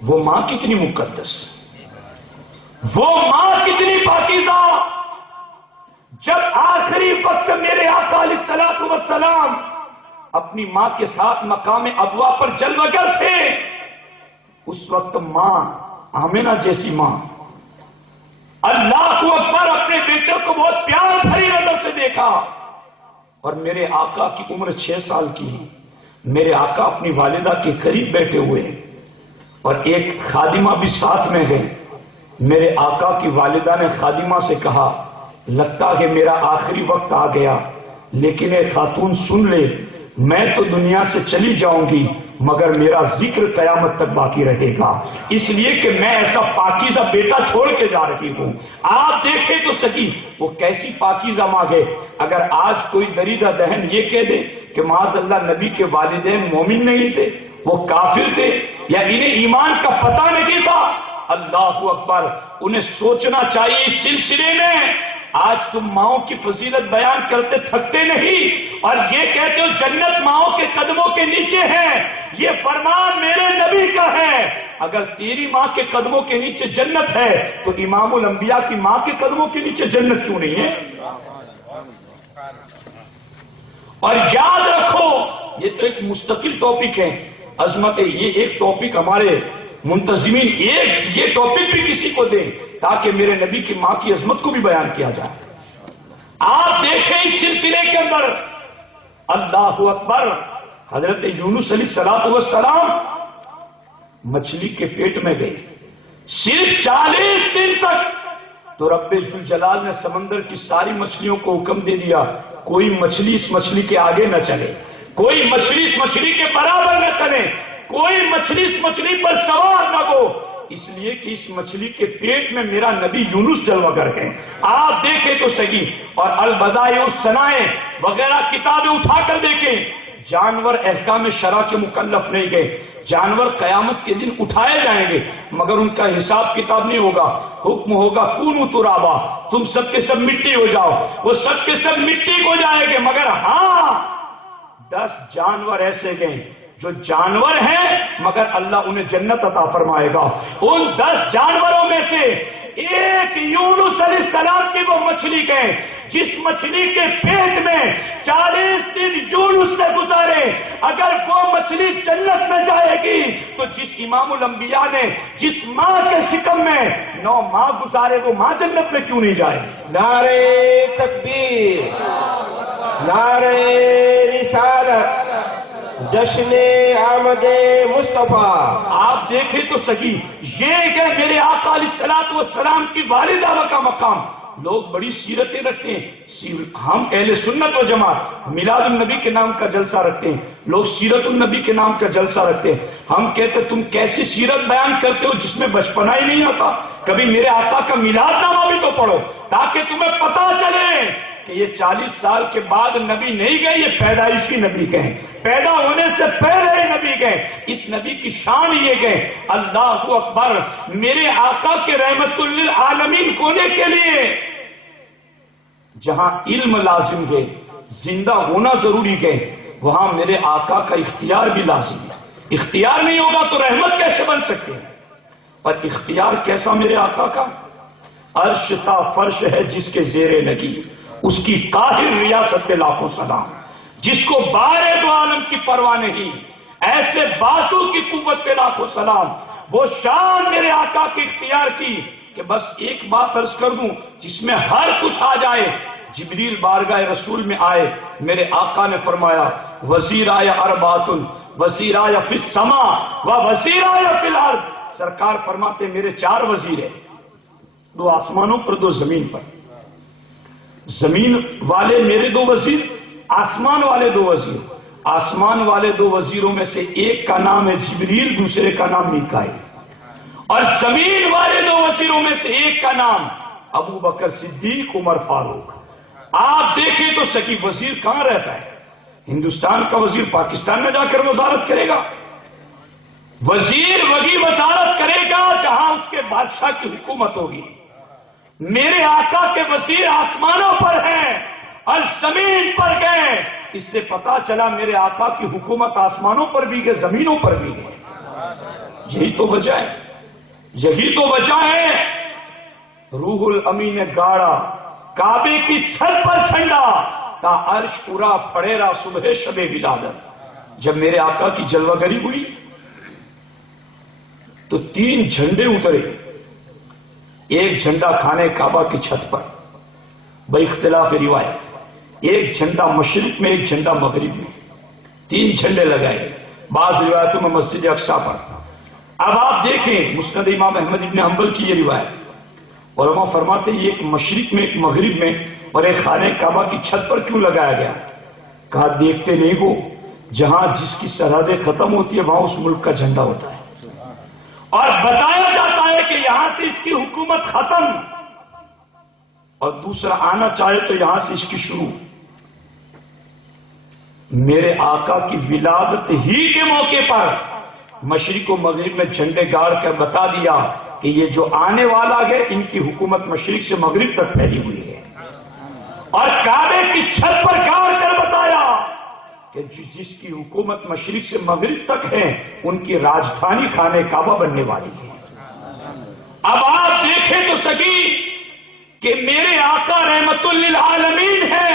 وہ ماں کتنی مقدس، وہ ماں کتنی پاکیزہ، جب آخری وقت میرے آقا علیہ الصلوۃ والسلام اپنی ماں کے ساتھ مقام ابوا پر جلوگر تھے، اس وقت ماں آمنہ جیسی ماں اللہ اکبر اپنے بیٹے کو بہت پیار بھری نظر سے دیکھا۔ اور میرے آقا کی عمر 6 سال کی ہے، میرے آقا اپنی والدہ کے قریب بیٹھے ہوئے اور ایک خادمہ بھی ساتھ میں ہے۔ میرے آقا کی والدہ نے خادمہ سے کہا لگتا کہ میرا آخری وقت آ گیا، لیکن اے خاتون سن لے، میں تو دنیا سے چلی جاؤں گی مگر میرا ذکر قیامت تک باقی رہے گا، اس لیے کہ میں ایسا پاکیزہ بیٹا چھوڑ کے جا رہی ہوں۔ آپ دیکھیں تو سکی وہ کیسی پاکیزہ ماں ہے۔ اگر آج کوئی دریدہ دہن یہ کہہ دے کہ معاذ اللہ نبی کے والدین مومن نہیں تھے، وہ کافر تھے یا انہیں ایمان کا پتہ نہیں تھا، اللہ اکبر، انہیں سوچنا چاہیے اس سلسلے میں۔ آج تم ماؤں کی فضیلت بیان کرتے تھکتے نہیں اور یہ کہتے ہو جنت ماؤں کے قدموں کے نیچے ہے، یہ فرمان میرے نبی کا ہے۔ اگر تیری ماں کے قدموں کے نیچے جنت ہے تو امام الانبیاء کی ماں کے قدموں کے نیچے جنت کیوں نہیں ہے؟ اور یاد رکھو یہ تو ایک مستقل ٹاپک ہے، عظمت، یہ ایک ٹاپک ہمارے منتظمین یہ ٹاپک بھی کسی کو دیں تاکہ میرے نبی کی ماں کی عظمت کو بھی بیان کیا جائے۔ آپ دیکھیں اس سلسلے کے اندر اللہ اکبر، حضرت یونس علیہ السلام مچھلی کے پیٹ میں گئے صرف 40 دن تک، تو رب ذوالجلال نے سمندر کی ساری مچھلیوں کو حکم دے دیا کوئی مچھلی اس مچھلی کے آگے نہ چلے، کوئی مچھلی اس مچھلی کے برابر نہ چلے، کوئی مچھلی اس مچھلی پر سوار نہ ہو، اس لیے کہ اس مچھلی کے پیٹ میں میرا نبی یونس جلوگر ہے۔ آپ دیکھیں تو صحیح، اور البدائع والصنائع وغیرہ کتابیں اٹھا کر دیکھیں، جانور احکام شرع کے مکلف نہیں گئے، جانور قیامت کے دن اٹھائے جائیں گے مگر ان کا حساب کتاب نہیں ہوگا، حکم ہوگا کونوا ترابا، تم سب کے سب مٹی ہو جاؤ، وہ سب کے سب مٹی ہو جائیں گے، مگر ہاں 10 جانور ایسے گئے جو جانور ہیں مگر اللہ انہیں جنت عطا فرمائے گا۔ ان 10 جانوروں میں سے ایک یونس علیہ السلام کی وہ مچھلی گئے جس مچھلی کے پیٹ میں 40 دن یونس نے گزارے، اگر وہ مچھلی جنت میں جائے گی تو جس امام الانبیاء نے جس ماں کے شکم میں 9 ماہ گزارے وہ ماں جنت میں کیوں نہیں جائے؟ نعرہ تکبیر، نعرہ رسالت، جشن آمد مصطفیٰ۔ آپ دیکھیں تو صحیح، یہ کہ میرے آقا علیہ الصلوۃ والسلام کی والدہ کا مقام، لوگ بڑی سیرتیں رکھتے ہیں، ہم اہل سنت و جماعت میلاد النبی کے نام کا جلسہ رکھتے ہیں، لوگ سیرت النبی کے نام کا جلسہ رکھتے ہیں۔ ہم کہتے تم کیسی سیرت بیان کرتے ہو جس میں بچپنا ہی نہیں آتا؟ کبھی میرے آقا کا میلاد نامہ بھی تو پڑھو تاکہ تمہیں پتا چلے کہ یہ 40 سال کے بعد نبی نہیں گئے، یہ پیدائشی نبی گئے، پیدا ہونے سے پہلے نبی گئے، اس نبی کی شان یہ گئے۔ اللہ اکبر، میرے آقا کے رحمت للعالمین ہونے کے لیے جہاں علم لازم ہے، زندہ ہونا ضروری ہے، وہاں میرے آقا کا اختیار بھی لازم ہے۔ اختیار نہیں ہوگا تو رحمت کیسے بن سکتے ہیں؟ اور اختیار کیسا میرے آقا کا؟ عرش تا فرش ہے جس کے زیر لگی، اس کی قاہر ریاست پہ لاکھوں سلام، جس کو بارے دو عالم کی پرواہ نہیں، ایسے بازو کی قوت پہ لاکھوں سلام۔ وہ شان میرے آقا کی اختیار کی کہ بس ایک بات عرض کر دوں جس میں ہر کچھ آ جائے۔ جبریل بارگاہ رسول میں آئے، میرے آقا نے فرمایا وزیر آیا ارباتن، وزیر آیا فی السماء و وزیر آیا فی الارض۔ سرکار فرماتے میرے 4 وزیر ہیں، 2 آسمانوں پر 2 زمین پر، زمین والے میرے 2 وزیر، آسمان والے 2 وزیر۔ آسمان والے دو وزیروں میں سے ایک کا نام ہے جبریل، دوسرے کا نام میکائیل، اور زمین والے دو وزیروں میں سے ایک کا نام ابو بکر صدیق، عمر فاروق۔ آپ دیکھیں تو سکی وزیر کہاں رہتا ہے؟ ہندوستان کا وزیر پاکستان میں جا کر وزارت کرے گا؟ وزیر وہی وزارت کرے گا جہاں اس کے بادشاہ کی حکومت ہوگی۔ میرے آقا کے وزیر آسمانوں پر ہیں اور زمین پر گئے، اس سے پتا چلا میرے آقا کی حکومت آسمانوں پر بھی ہے، زمینوں پر بھی ہے۔ یہی تو وجہ ہے، یہی تو وجہ ہے۔ روح الامین نے گاڑا کعبے کی چھت پر جھنڈا تا عرش پورا پڑے رہا صبح شب ولادت۔ جب میرے آقا کی جلوہ گری ہوئی تو 3 جھنڈے اترے، ایک جھنڈا خانے کعبہ کی چھت پر بے اختلاف روایت، ایک جھنڈا مشرق میں، ایک جھنڈا مغرب میں، 3 جھنڈے لگائے، بعض روایتوں میں مسجد اقصی پر۔ اب آپ دیکھیں مسند امام احمد بن حنبل کی یہ روایت، علماء فرماتے ہیں ایک مشرق میں، ایک مغرب میں اور ایک خانہ کعبہ کی چھت پر کیوں لگایا گیا؟ کہا دیکھتے نہیں ہو جہاں جس کی سرحدیں ختم ہوتی ہے وہاں اس ملک کا جھنڈا ہوتا ہے، اور بتایا جاتا ہے کہ یہاں سے اس کی حکومت ختم اور دوسرا آنا چاہے تو یہاں سے اس کی شروع۔ میرے آقا کی ولادت ہی کے موقع پر مشرق و مغرب میں جھنڈے گاڑ کر بتا دیا کہ یہ جو آنے والا ہے ان کی حکومت مشرق سے مغرب تک پھیلی ہوئی ہے، اور کعبے کی چھت پر گاڑ کر بتایا کہ جس کی حکومت مشرق سے مغرب تک ہے ان کی راجدھانی خانہ کعبہ بننے والی ہے۔ اب آپ دیکھیں تو سکی کہ میرے آقا رحمت للعالمین ہے،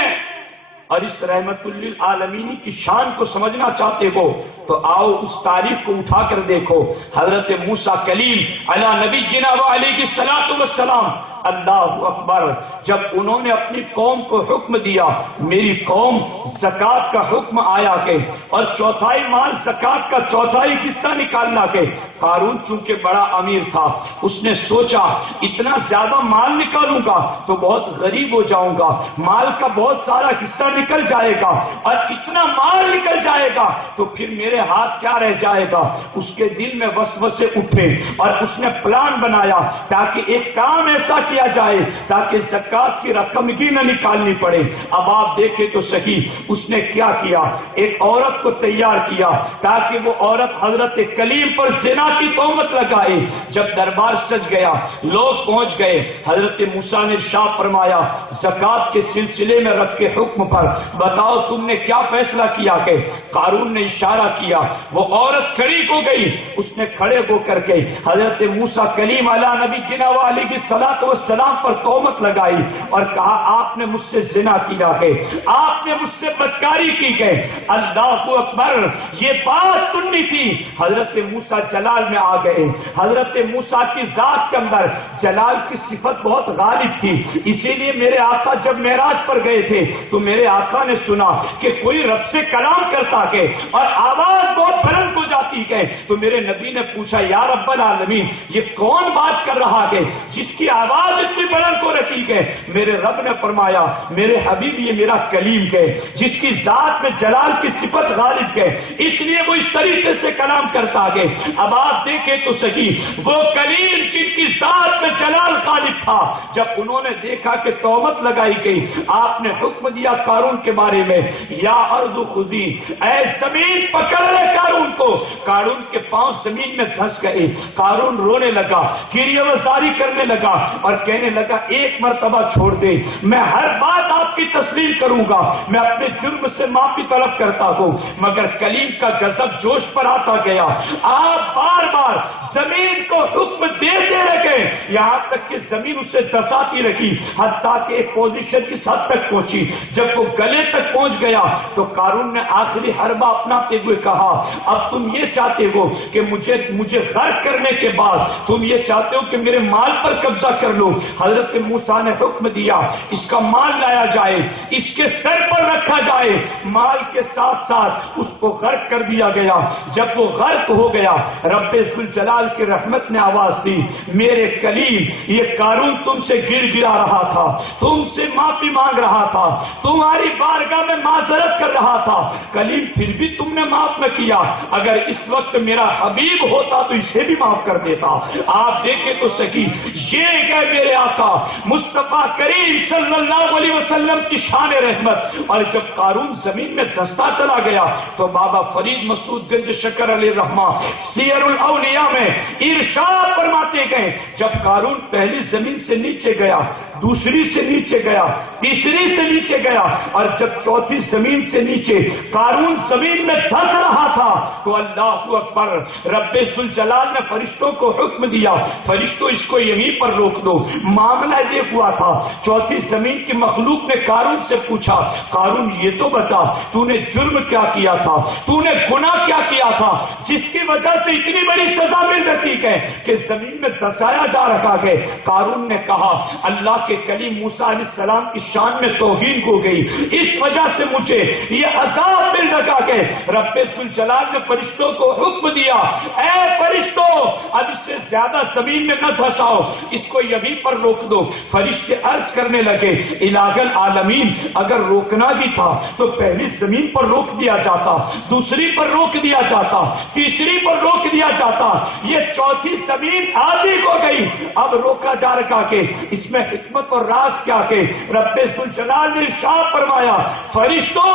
اور اس رحمت للعالمین کی شان کو سمجھنا چاہتے ہو تو آؤ اس تاریخ کو اٹھا کر دیکھو۔ حضرت موسیٰ کلیم علی نبینا و علیہ الصلوۃ والسلام، اللہ اکبر، جب انہوں نے اپنی قوم کو حکم دیا، میری قوم زکوٰۃ کا حکم آیا کہ اور چوتھائی مال زکوٰۃ کا چوتھائی حصہ نکالنا کہ قارون چونکہ بڑا امیر تھا اس نے سوچا اتنا زیادہ مال نکالوں گا تو بہت غریب ہو جاؤں گا، مال کا بہت سارا حصہ نکل جائے گا، اور اتنا مال نکل جائے گا تو پھر میرے ہاتھ کیا رہ جائے گا۔ اس کے دل میں وسوسے اٹھے اور اس نے پلان بنایا تاکہ ایک کام ایسا کیا جائے تاکہ زکوٰۃ کی رقم ہی نہ نکالنی پڑے۔ اب آپ دیکھیں تو صحیح اس نے کیا کیا، ایک عورت کو تیار کیا تاکہ وہ عورت حضرت کلیم پر زنا کی تہمت لگائے۔ جب دربار سج گیا، لوگ پہنچ گئے، حضرت موسیٰ نے ارشاد فرمایا زکوٰۃ کے سلسلے میں رکھ کے حکم پر بتاؤ تم نے کیا فیصلہ کیا کہ قارون نے اشارہ کیا، وہ عورت کھڑی ہو گئی، اس نے کھڑے ہو کر کے حضرت موسیٰ کلیم علی نبینا و علیہ الصلوۃ والسلام پر تہمت لگائی اور کہا آپ نے مجھ سے زنا کیا ہے، آپ نے مجھ سے بدکاری کی ہے۔ اللہ اکبر، یہ بات سننی تھی۔ حضرت موسیٰ جلال میں آ گئے، حضرت موسیٰ کی ذات کے اندر جلال کی صفت بہت غالب تھی، اسی لیے میرے آقا جب معراج پر گئے تھے تو میرے آقا نے سنا کہ کوئی رب سے کلام کرتا ہے اور آواز بہت بلند ہو جاتی ہے، تو میرے نبی نے پوچھا یا رب العالمین یہ کون بات کر رہا ہے جس کی آواز اتنی بلند ہو رکھی ہے؟ میرے رب نے فرمایا میرے حبیب یہ میرا کلیم ہے جس کی ذات میں جلال کی صفت غالب ہے، اس لیے وہ اس طریقے سے کلام کرتا ہے۔ اب آپ دیکھیں تو صحیح وہ کلیم جن کی ذات میں جلال غالب تھا، جب انہوں نے دیکھا کہ تہمت لگائی گئی، آپ نے حکم دیا قارون کے بارے میں یا ارض خذی، اے زمین پکڑ لے قارون کو۔ قارون کے پاؤں زمین میں دھس گئے، قارون رونے لگا، گریہ وزاری کرنے لگا اور کہنے لگا ایک مرتبہ چھوڑ دے، میں ہر بات آپ کی تسلیم کروں گا، میں اپنے جرم سے معافی طلب کرتا ہوں۔ مگر کلیم کا غضب جوش پر آتا گیا، آپ بار بار زمین کو حکم دیتے رہے یہاں تک کہ زمین اسے دساتی رہی، حتیٰ کہ ایک پوزیشن اس حد تک پہنچی جب وہ گلے تک پہنچ گیا تو قارون نے آخری حربہ اپناتے ہوئے کہا اب تم یہ چاہتے ہو کہ مجھے غرق کرنے کے بعد تم یہ چاہتے ہو کہ میرے مال پر قبضہ کر لو؟ دو. حضرت موسیٰ نے حکم دیا اس کا مال لایا جائے, اس کے سر پر رکھا جائے. مال کے ساتھ ساتھ اس کو غرق کر دیا گیا. جب وہ غرق ہو گیا رب ذوالجلال کی رحمت نے آواز دی, میرے کلیم یہ قارون تم سے گر گرا رہا تھا, تم سے معافی مانگ رہا تھا, تمہاری بارگاہ میں معذرت کر رہا تھا, کلیم پھر بھی تم نے معاف نہ کیا. اگر اس وقت میرا حبیب ہوتا تو اسے بھی معاف کر دیتا. آپ دیکھیں تو صحیح, یہ کہ میرے آقا مصطفیٰ کریم صلی اللہ علیہ وسلم کی شان رحمت. اور جب قارون زمین میں دھستا چلا گیا تو بابا فرید مسعود گنج شکر علیہ الرحمہ سیر الاولیاء میں ارشاد فرماتے گئے, جب قارون پہلی زمین سے نیچے گیا, دوسری سے نیچے گیا, تیسری سے نیچے گیا, اور جب چوتھی زمین سے نیچے قارون زمین میں دھس رہا تھا تو اللہ اکبر, رب ذوالجلال نے فرشتوں کو حکم دیا, فرشتوں اس کو یہیں پر روک دو. معاملہ یہ ہوا تھا, چوتھی زمین کی مخلوق نے قارون سے پوچھا, قارون یہ تو بتا تو نے جرم کیا کیا تھا, تو نے گناہ کیا کیا تھا جس کی وجہ سے اتنی بڑی سزا مل رہی ہے کہ زمین میں دھسایا جا رہا ہے. قارون نے کہا اللہ کے کلیم موسیٰ علیہ السلام کی شان میں توہین ہو گئی, اس وجہ سے مجھے یہ عذاب مل رہا ہے. رب ذوالجلال نے فرشتوں کو حکم دیا, اے فرشتوں اب اس سے زیادہ زمین میں نہ دھساؤ, اس کو یہیں پر روک دو. فرشتے عرض کرنے لگے الہ العالمین, اگر روکنا بھی تھا تو پہلی زمین پر روک دیا جاتا, دوسری پر روک دیا جاتا, تیسری پر روک دیا جاتا, یہ چوتھی زمین آدھی ہو گئی, اب روکا جا رہا کہ اس میں حکمت اور راز کیا کہ رب ذوالجلال نے ارشاد فرمایا فرشتوں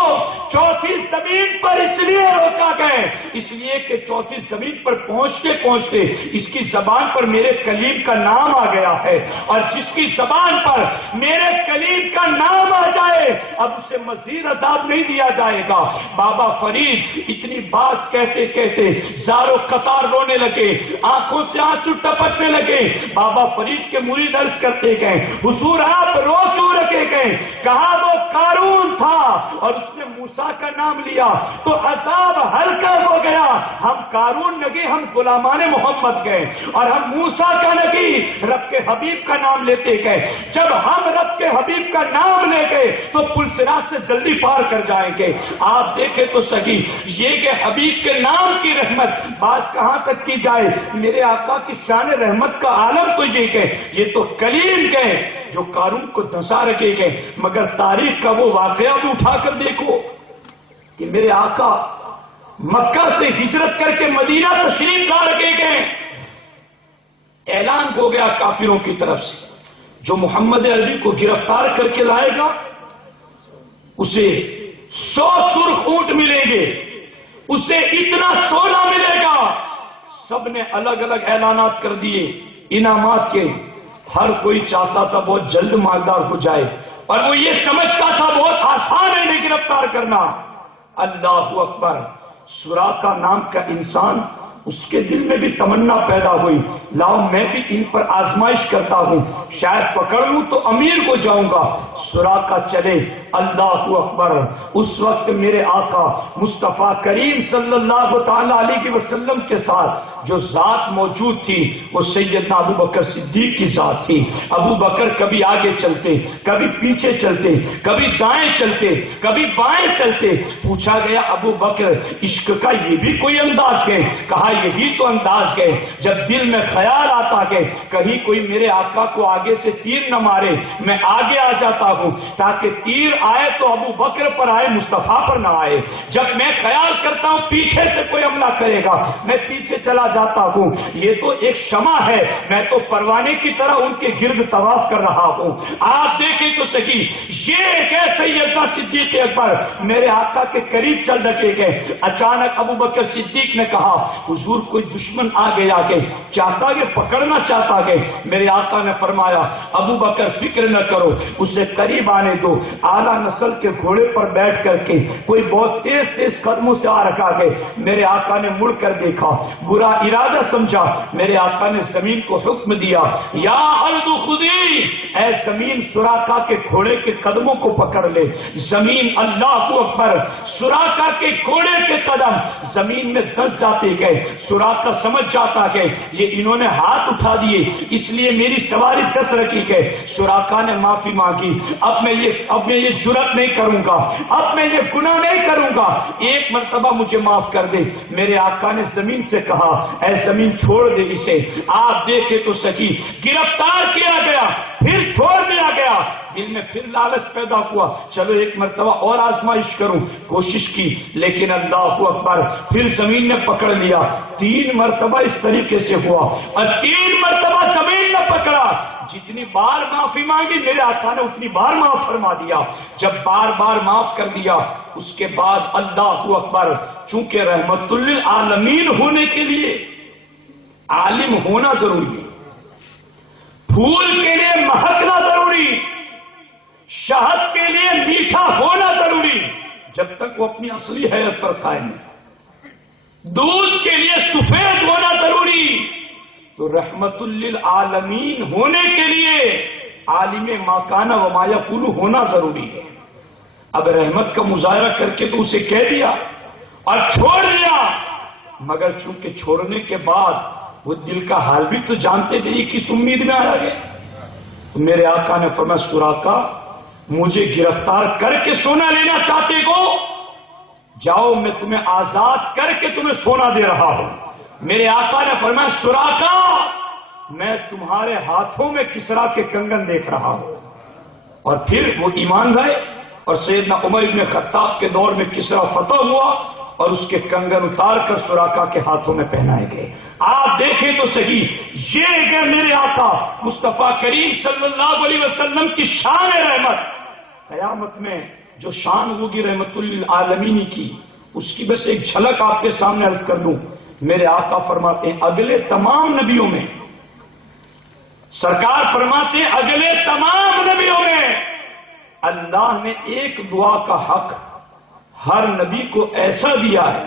چوتھی زمین پر اس لیے روکا گئے, اس لیے کہ چوتھی زمین پر پہنچتے پہنچتے اس کی زبان پر میرے کلیم کا نام آ گیا ہے, اور جس کی زبان پر میرے کلیم کا نام آ جائے اب اسے مزید عذاب نہیں دیا جائے گا. بابا فرید اتنی بات کہتے کہتے زارو قطار رونے لگے, آنکھوں سے آنسو ٹپکنے لگے. بابا فرید کے مرید عرض کرتے گئے حضور آپ رو کیوں رکھے گئے, کہا وہ قارون تھا اور اس نے موسیٰ کا نام لیا تو عذاب ہلکا ہو گیا. ہم قارون نگے, ہم غلامان محمد گئے, اور ہم موسیٰ کا نگی رب کے حبیب کا نام لیتے گئے. جب ہم رب کے حبیب کا نام لے گئے تو پل صراط سے جلدی پار کر جائیں گے. آپ دیکھیں تو صحیح, یہ کہ حبیب کے نام کی رحمت بات کہاں تک کی جائے. میرے آقا کی شان رحمت کا عالم تو یہ کہ یہ تو کلیم گئے جو قارون کو دھسا رکھے گئے, مگر تاریخ کا وہ واقعہ بھی اٹھا کر دیکھو کہ میرے آقا مکہ سے ہجرت کر کے مدینہ تشریف لا رکھے گئے. اعلان ہو گیا کافروں کی طرف سے جو محمد عربی کو گرفتار کر کے لائے گا اسے 100 سرخ اونٹ ملیں گے, اسے اتنا سونا ملے گا. سب نے الگ الگ اعلانات کر دیے انعامات کے. ہر کوئی چاہتا تھا بہت جلد مالدار ہو جائے, اور وہ یہ سمجھتا تھا بہت آسان ہے انہیں گرفتار کرنا. اللہ اکبر, سراقہ نام کا انسان, اس کے دل میں بھی تمنا پیدا ہوئی لاؤ میں بھی ان پر آزمائش کرتا ہوں, شاید پکڑ لوں تو امیر کو جاؤں گا. سراقہ چلے. اللہ اکبر, اس وقت میرے آقا مصطفیٰ کریم صلی اللہ تعالی علیہ وسلم کے ساتھ جو ذات موجود تھی وہ سیدنا ابو بکر صدیق کی ذات تھی. ابو بکر کبھی آگے چلتے, کبھی پیچھے چلتے, کبھی دائیں چلتے, کبھی بائیں چلتے. پوچھا گیا ابو بکر عشق کا یہ بھی کوئی انداز ہے؟ کہا یہی تو انداز ہے. جب دل میں خیال آتا کہ کہیں کوئی میرے آقا کو آگے سے تیر نہ مارے میں آگے آ جاتا ہوں تاکہ تیر آئے تو ابو بکر پر آئے, مصطفیٰ پر نہ آئے. جب میں خیال کرتا ہوں پیچھے سے کوئی حملہ کرے گا میں پیچھے چلا جاتا ہوں. یہ تو ایک شمع ہے, میں تو پروانے کی طرح ان کے گرد طواف کر رہا ہوں. آپ دیکھیں تو صحیح, یہ کہ سیدنا صدیق اکبر میرے آقا کے قریب چل رکھے گئے. اچانک ابو بکر صدیق نے کہا حضور کوئی دشمن آ گیا کہ چاہتا کہ پکڑنا چاہتا کہ. میرے آقا نے فرمایا ابو بکر فکر نہ کرو, اسے قریب آنے دو. اعلیٰ نسل کے گھوڑے پر بیٹھ کر کے کوئی بہت تیز تیز قدموں سے آ رکھا کہ میرے آقا نے مڑ کر دیکھا, برا ارادہ سمجھا. میرے آقا نے زمین کو حکم دیا یا ارض خودی, اے زمین سراقہ کے گھوڑے کے قدموں کو پکڑ لے. زمین اللہ اکبر, سراقہ کے گھوڑے کے قدم زمین میں دھس جاتے گئے. سراقہ سمجھ جاتا ہے یہ انہوں نے ہاتھ اٹھا دیے اس لیے میری سواری 10 رقیق ہے. سراقہ نے معافی مانگی. اب میں یہ جرأت نہیں کروں گا, اب میں یہ گناہ نہیں کروں گا, ایک مرتبہ مجھے معاف کر دے. میرے آقا نے زمین سے کہا اے زمین چھوڑ دے اسے. آپ دیکھے تو سکی گرفتار کیا گیا پھر چھوڑ دیا گیا. دل میں پھر لالچ پیدا ہوا, چلو ایک مرتبہ اور آزمائش کروں. کوشش کی لیکن اللہ اکبر پھر زمین نے پکڑ لیا. 3 مرتبہ اس طریقے سے ہوا اور 3 مرتبہ زمین نے پکڑا. جتنی بار معافی مانگی میرے آقا نے اتنی بار معاف فرما دیا. جب بار بار معاف کر دیا اس کے بعد اللہ اکبر, چونکہ رحمت للعالمین ہونے کے لیے عالم ہونا ضروری ہے, پھول کے لیے مہکنا ضروری, شہد کے لیے میٹھا ہونا ضروری جب تک وہ اپنی اصلی حیت پر قائم ہے, دودھ کے لیے سفید ہونا ضروری. تو رحمت للعالمین ہونے کے لیے عالم ما کان و ما یقول ہونا ضروری ہے. اب رحمت کا مظاہرہ کر کے تو اسے کہہ دیا اور چھوڑ دیا, مگر چونکہ چھوڑنے کے بعد وہ دل کا حال بھی تو جانتے تھے یہ کس امید میں آیا گیا. تو میرے آقا نے فرمایا سراقہ مجھے گرفتار کر کے سونا لینا چاہتے ہو, جاؤ میں تمہیں آزاد کر کے تمہیں سونا دے رہا ہوں. میرے آقا نے فرمایا سراقہ میں تمہارے ہاتھوں میں کسرا کے کنگن دیکھ رہا ہوں. اور پھر وہ ایمان لائے اور سیدنا عمر بن خطاب کے دور میں کسرا فتح ہوا اور اس کے کنگن اتار کر سراقہ کے ہاتھوں میں پہنائے گئے. آپ دیکھیں تو صحیح, یہ ہے میرے آقا مصطفیٰ کریم صلی اللہ علیہ وسلم کی شان رحمت. قیامت میں جو شان ہوگی رحمت للعالمین کی, اس کی بس ایک جھلک آپ کے سامنے عرض کر دوں. میرے آقا فرماتے ہیں اگلے تمام نبیوں میں, سرکار فرماتے ہیں اگلے تمام نبیوں میں اللہ نے ایک دعا کا حق ہر نبی کو ایسا دیا ہے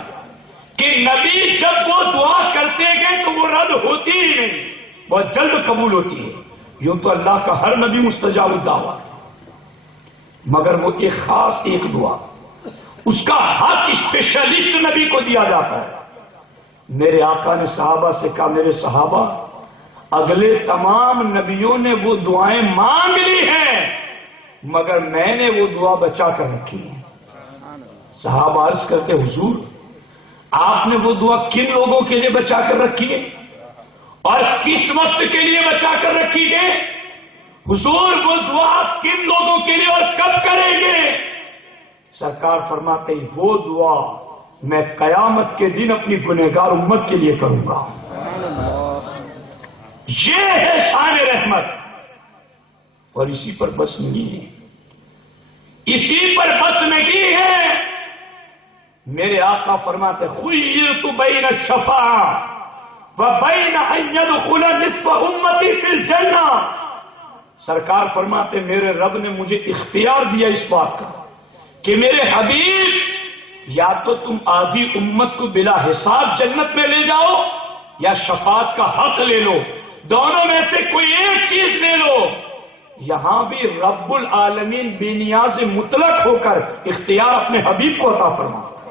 کہ نبی جب وہ دعا کرتے گئے تو وہ رد ہوتی ہی نہیں, بہت جلد قبول ہوتی ہے. یوں تو اللہ کا ہر نبی مستجاب الدعوت ہے, مگر وہ ایک خاص ایک دعا اس کا حق اسپیشلسٹ نبی کو دیا جاتا ہے. میرے آقا نے صحابہ سے کہا میرے صحابہ اگلے تمام نبیوں نے وہ دعائیں مانگ لی ہیں مگر میں نے وہ دعا بچا کر رکھی ہے. صحابہ عرض کرتے حضور آپ نے وہ دعا کن لوگوں کے لیے بچا کر رکھی ہے اور کس وقت کے لیے بچا کر رکھی ہے؟ حضور وہ دعا آپ کن لوگوں کے لیے اور کب کریں گے؟ سرکار فرماتے ہیں وہ دعا میں قیامت کے دن اپنی گنہگار امت کے لیے کروں گا. یہ ہے شان رحمت. اور اسی پر بس نہیں ہے, اسی پر بس نہیں ہے. میرے آقا فرماتے خیرت بین الشفاعہ و بین ان يدخل نصف امتی فی الجنہ. سرکار فرماتے میرے رب نے مجھے اختیار دیا اس بات کا کہ میرے حبیب یا تو تم آدھی امت کو بلا حساب جنت میں لے جاؤ یا شفاعت کا حق لے لو, دونوں میں سے کوئی ایک چیز لے لو. یہاں بھی رب العالمین بے نیاز مطلق ہو کر اختیار اپنے حبیب کو عطا فرماتا ہے.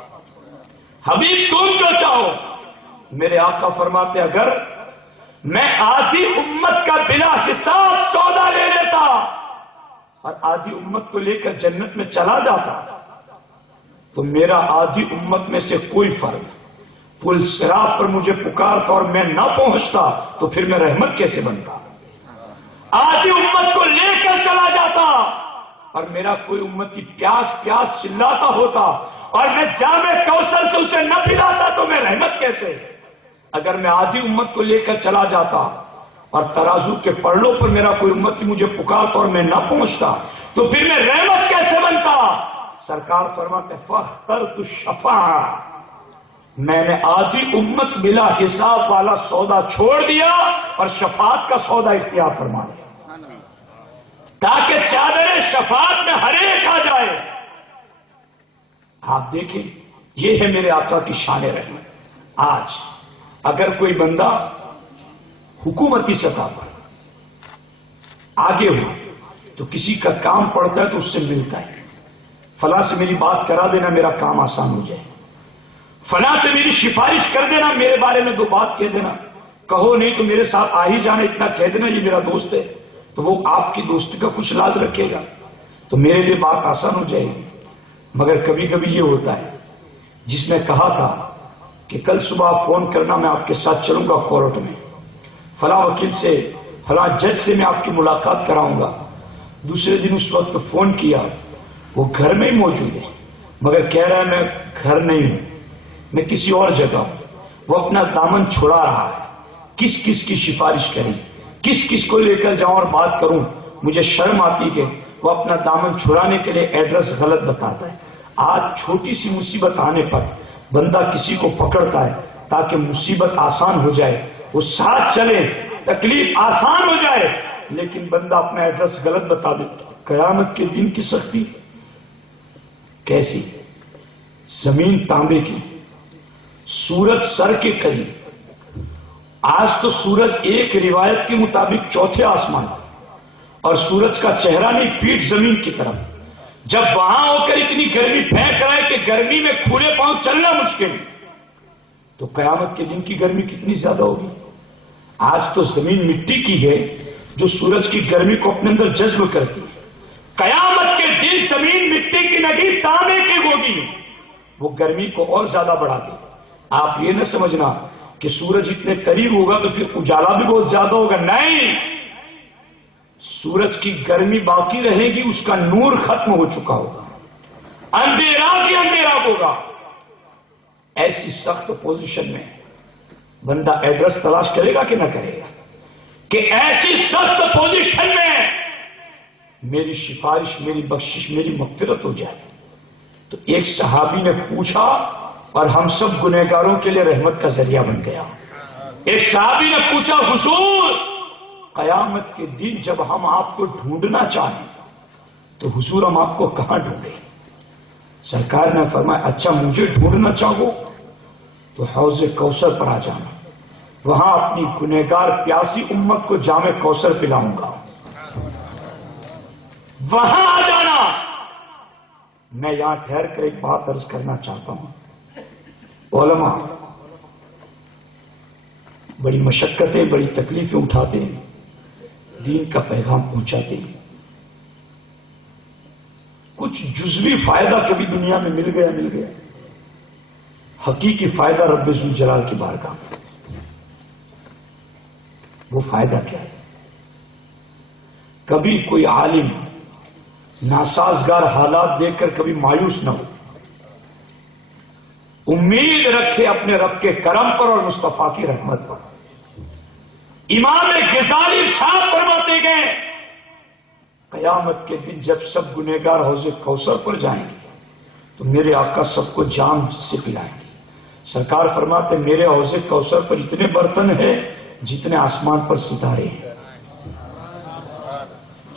حبیب تم جو چاہو. میرے آقا فرماتے اگر میں آدھی امت کا بلا حساب سودا لے لیتا اور آدھی امت کو لے کر جنت میں چلا جاتا تو میرا آدھی امت میں سے کوئی فرد پل صراط پر مجھے پکارتا اور میں نہ پہنچتا تو پھر میں رحمت کیسے بنتا؟ آدھی امت کو لے کر چلا جاتا اور میرا کوئی امتی پیاس پیاس چلاتا ہوتا اور میں جامع کوثر سے اسے نہ پلاتا تو میں رحمت کیسے؟ اگر میں آدھی امت کو لے کر چلا جاتا اور ترازو کے پڑلوں پر میرا کوئی امتی مجھے پکارتا اور میں نہ پہنچتا تو پھر میں رحمت کیسے بنتا؟ سرکار فرماتے فاخترت الشفاعہ, میں نے آدھی امت بلا حساب والا سودا چھوڑ دیا اور شفاعت کا سودا اختیار فرما لیا تاکہ چادر شفاعت میں ہر ایک آ جائے. آپ دیکھیں یہ ہے میرے آقا کی شان رحمت. آج اگر کوئی بندہ حکومتی سطح پر آگے ہو تو کسی کا کام پڑتا ہے تو اس سے ملتا ہے, فلاں سے میری بات کرا دینا میرا کام آسان ہو جائے. فلاں سے میری سفارش کر دینا، میرے بارے میں 2 بات کہہ دینا، کہو نہیں تو میرے ساتھ آ ہی جانا، اتنا کہہ دینا یہ میرا دوست ہے، تو وہ آپ کی دوستی کا کچھ لاز رکھے گا، تو میرے لیے بات آسان ہو جائے گی۔ مگر کبھی کبھی یہ ہوتا ہے، جس نے کہا تھا کہ کل صبح آپ فون کرنا، میں آپ کے ساتھ چلوں گا کورٹ میں، فلاں وکیل سے فلاں جج سے میں آپ کی ملاقات کراؤں گا، دوسرے دن اس وقت فون کیا، وہ گھر میں ہی موجود ہے مگر کہہ رہا ہے میں گھر نہیں ہوں، میں کسی اور جگہ ہوں، وہ اپنا دامن چھڑا رہا ہے، کس کس کی سفارش کریں، کس کس کو لے کر جاؤں اور بات کروں، مجھے شرم آتی کہ وہ اپنا دامن چھڑانے کے لیے ایڈریس غلط بتاتا ہے۔ آج چھوٹی سی مصیبت آنے پر بندہ کسی کو پکڑتا ہے تاکہ مصیبت آسان ہو جائے، وہ ساتھ چلے، تکلیف آسان ہو جائے، لیکن بندہ اپنا ایڈریس غلط بتا دیتا۔ قیامت کے دن کی سختی کیسی؟ زمین تانبے کی، سورج سر کے قریب، آج تو سورج ایک روایت کے مطابق 4تھے آسمان اور سورج کا چہرہ نہیں، پیٹھ زمین کی طرف، جب وہاں ہو کر اتنی گرمی پھینک رہا ہے کہ گرمی میں کھلے پاؤں چلنا مشکل ہے، تو قیامت کے دن کی گرمی کتنی زیادہ ہوگی۔ آج تو زمین مٹی کی ہے جو سورج کی گرمی کو اپنے اندر جذب کرتی ہے، قیامت کے دن زمین مٹی کی نہیں تانبے کی ہوگی، وہ گرمی کو اور زیادہ بڑھا دے۔ آپ یہ نہ سمجھنا کہ سورج اتنے قریب ہوگا تو پھر اجالا بھی بہت زیادہ ہوگا، نہیں، سورج کی گرمی باقی رہے گی، اس کا نور ختم ہو چکا ہوگا، اندھیرا ہی اندھیرا ہوگا۔ ایسی سخت پوزیشن میں بندہ ایڈریس تلاش کرے گا کہ نہ کرے گا کہ ایسی سخت پوزیشن میں میری سفارش، میری بخشش، میری مغفرت ہو جائے۔ تو ایک صحابی نے پوچھا اور ہم سب گنہگاروں کے لیے رحمت کا ذریعہ بن گیا۔ ایک صحابی نے پوچھا حضور قیامت کے دن جب ہم آپ کو ڈھونڈنا چاہیں تو حضور ہم آپ کو کہاں ڈھونڈیں؟ سرکار نے فرمایا اچھا مجھے ڈھونڈنا چاہو تو حوض کوثر پر آ جانا، وہاں اپنی گنہگار پیاسی امت کو جام کوثر پلاؤں گا، وہاں آ جانا۔ میں یہاں ٹھہر کر ایک بات عرض کرنا چاہتا ہوں، علماء بڑی مشقتیں، بڑی تکلیفیں اٹھاتے ہیں، دین کا پیغام پہنچاتے ہیں، کچھ جزوی فائدہ کبھی دنیا میں مل گیا، حقیقی فائدہ رب ذوالجلال کی بارگاہ میں، وہ فائدہ کیا ہے؟ کبھی کوئی عالم ناسازگار حالات دیکھ کر کبھی مایوس نہ ہو، امید رکھے اپنے رب کے کرم پر اور مصطفیٰ کی رحمت پر۔ امام غزالی ارشاد فرماتے گئے قیامت کے دن جب سب گنہگار حوض کوثر پر جائیں گے تو میرے آقا سب کو جام سے پلائیں گے۔ سرکار فرماتے میرے حوض کوثر پر اتنے برتن ہیں جتنے آسمان پر ستارے ہیں۔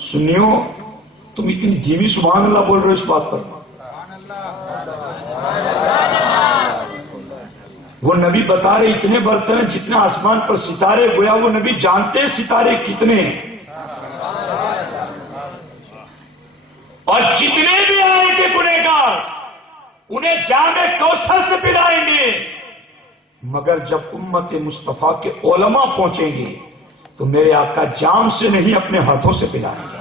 سنیو تم اتنی دھیمی سبحان اللہ بول رہے ہو اس بات پر؟ وہ نبی بتا رہے اتنے برتن ہیں جتنے آسمان پر ستارے، گویا وہ نبی جانتے ستارے کتنے ہیں، اور جتنے بھی آئیں گے گنہگار انہیں جام کوثر سے پلائیں گے، مگر جب امت مصطفیٰ کے علماء پہنچیں گے تو میرے آقا جام سے نہیں اپنے ہاتھوں سے پلائیں گے۔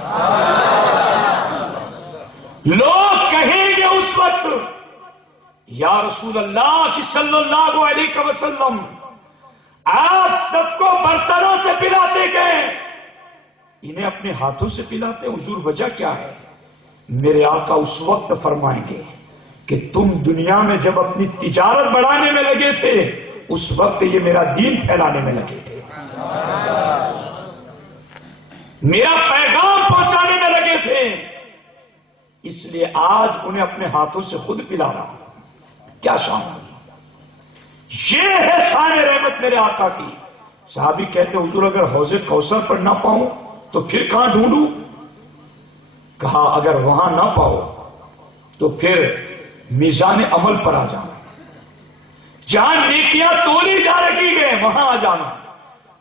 لوگ کہیں گے اس وقت یا رسول اللہ صلی اللہ علیہ وسلم آپ سب کو برتنوں سے پلاتے گئے، انہیں اپنے ہاتھوں سے پلاتے، حضور وجہ کیا ہے؟ میرے آقا اس وقت فرمائیں گے کہ تم دنیا میں جب اپنی تجارت بڑھانے میں لگے تھے اس وقت یہ میرا دین پھیلانے میں لگے تھے، میرا پیغام پہنچانے میں لگے تھے، اس لیے آج انہیں اپنے ہاتھوں سے خود پلا رہا۔ کیا شان ہے؟ یہ ہے شان رحمت میرے آقا کی۔ صحابی کہتے حضور اگر حوض کوثر پر نہ پاؤں تو پھر کہاں ڈھونڈوں؟ کہا اگر وہاں نہ پاؤ تو پھر میزان عمل پر آ جانا، جہاں نیکیاں تولی جا رہی ہیں وہاں آ جانا،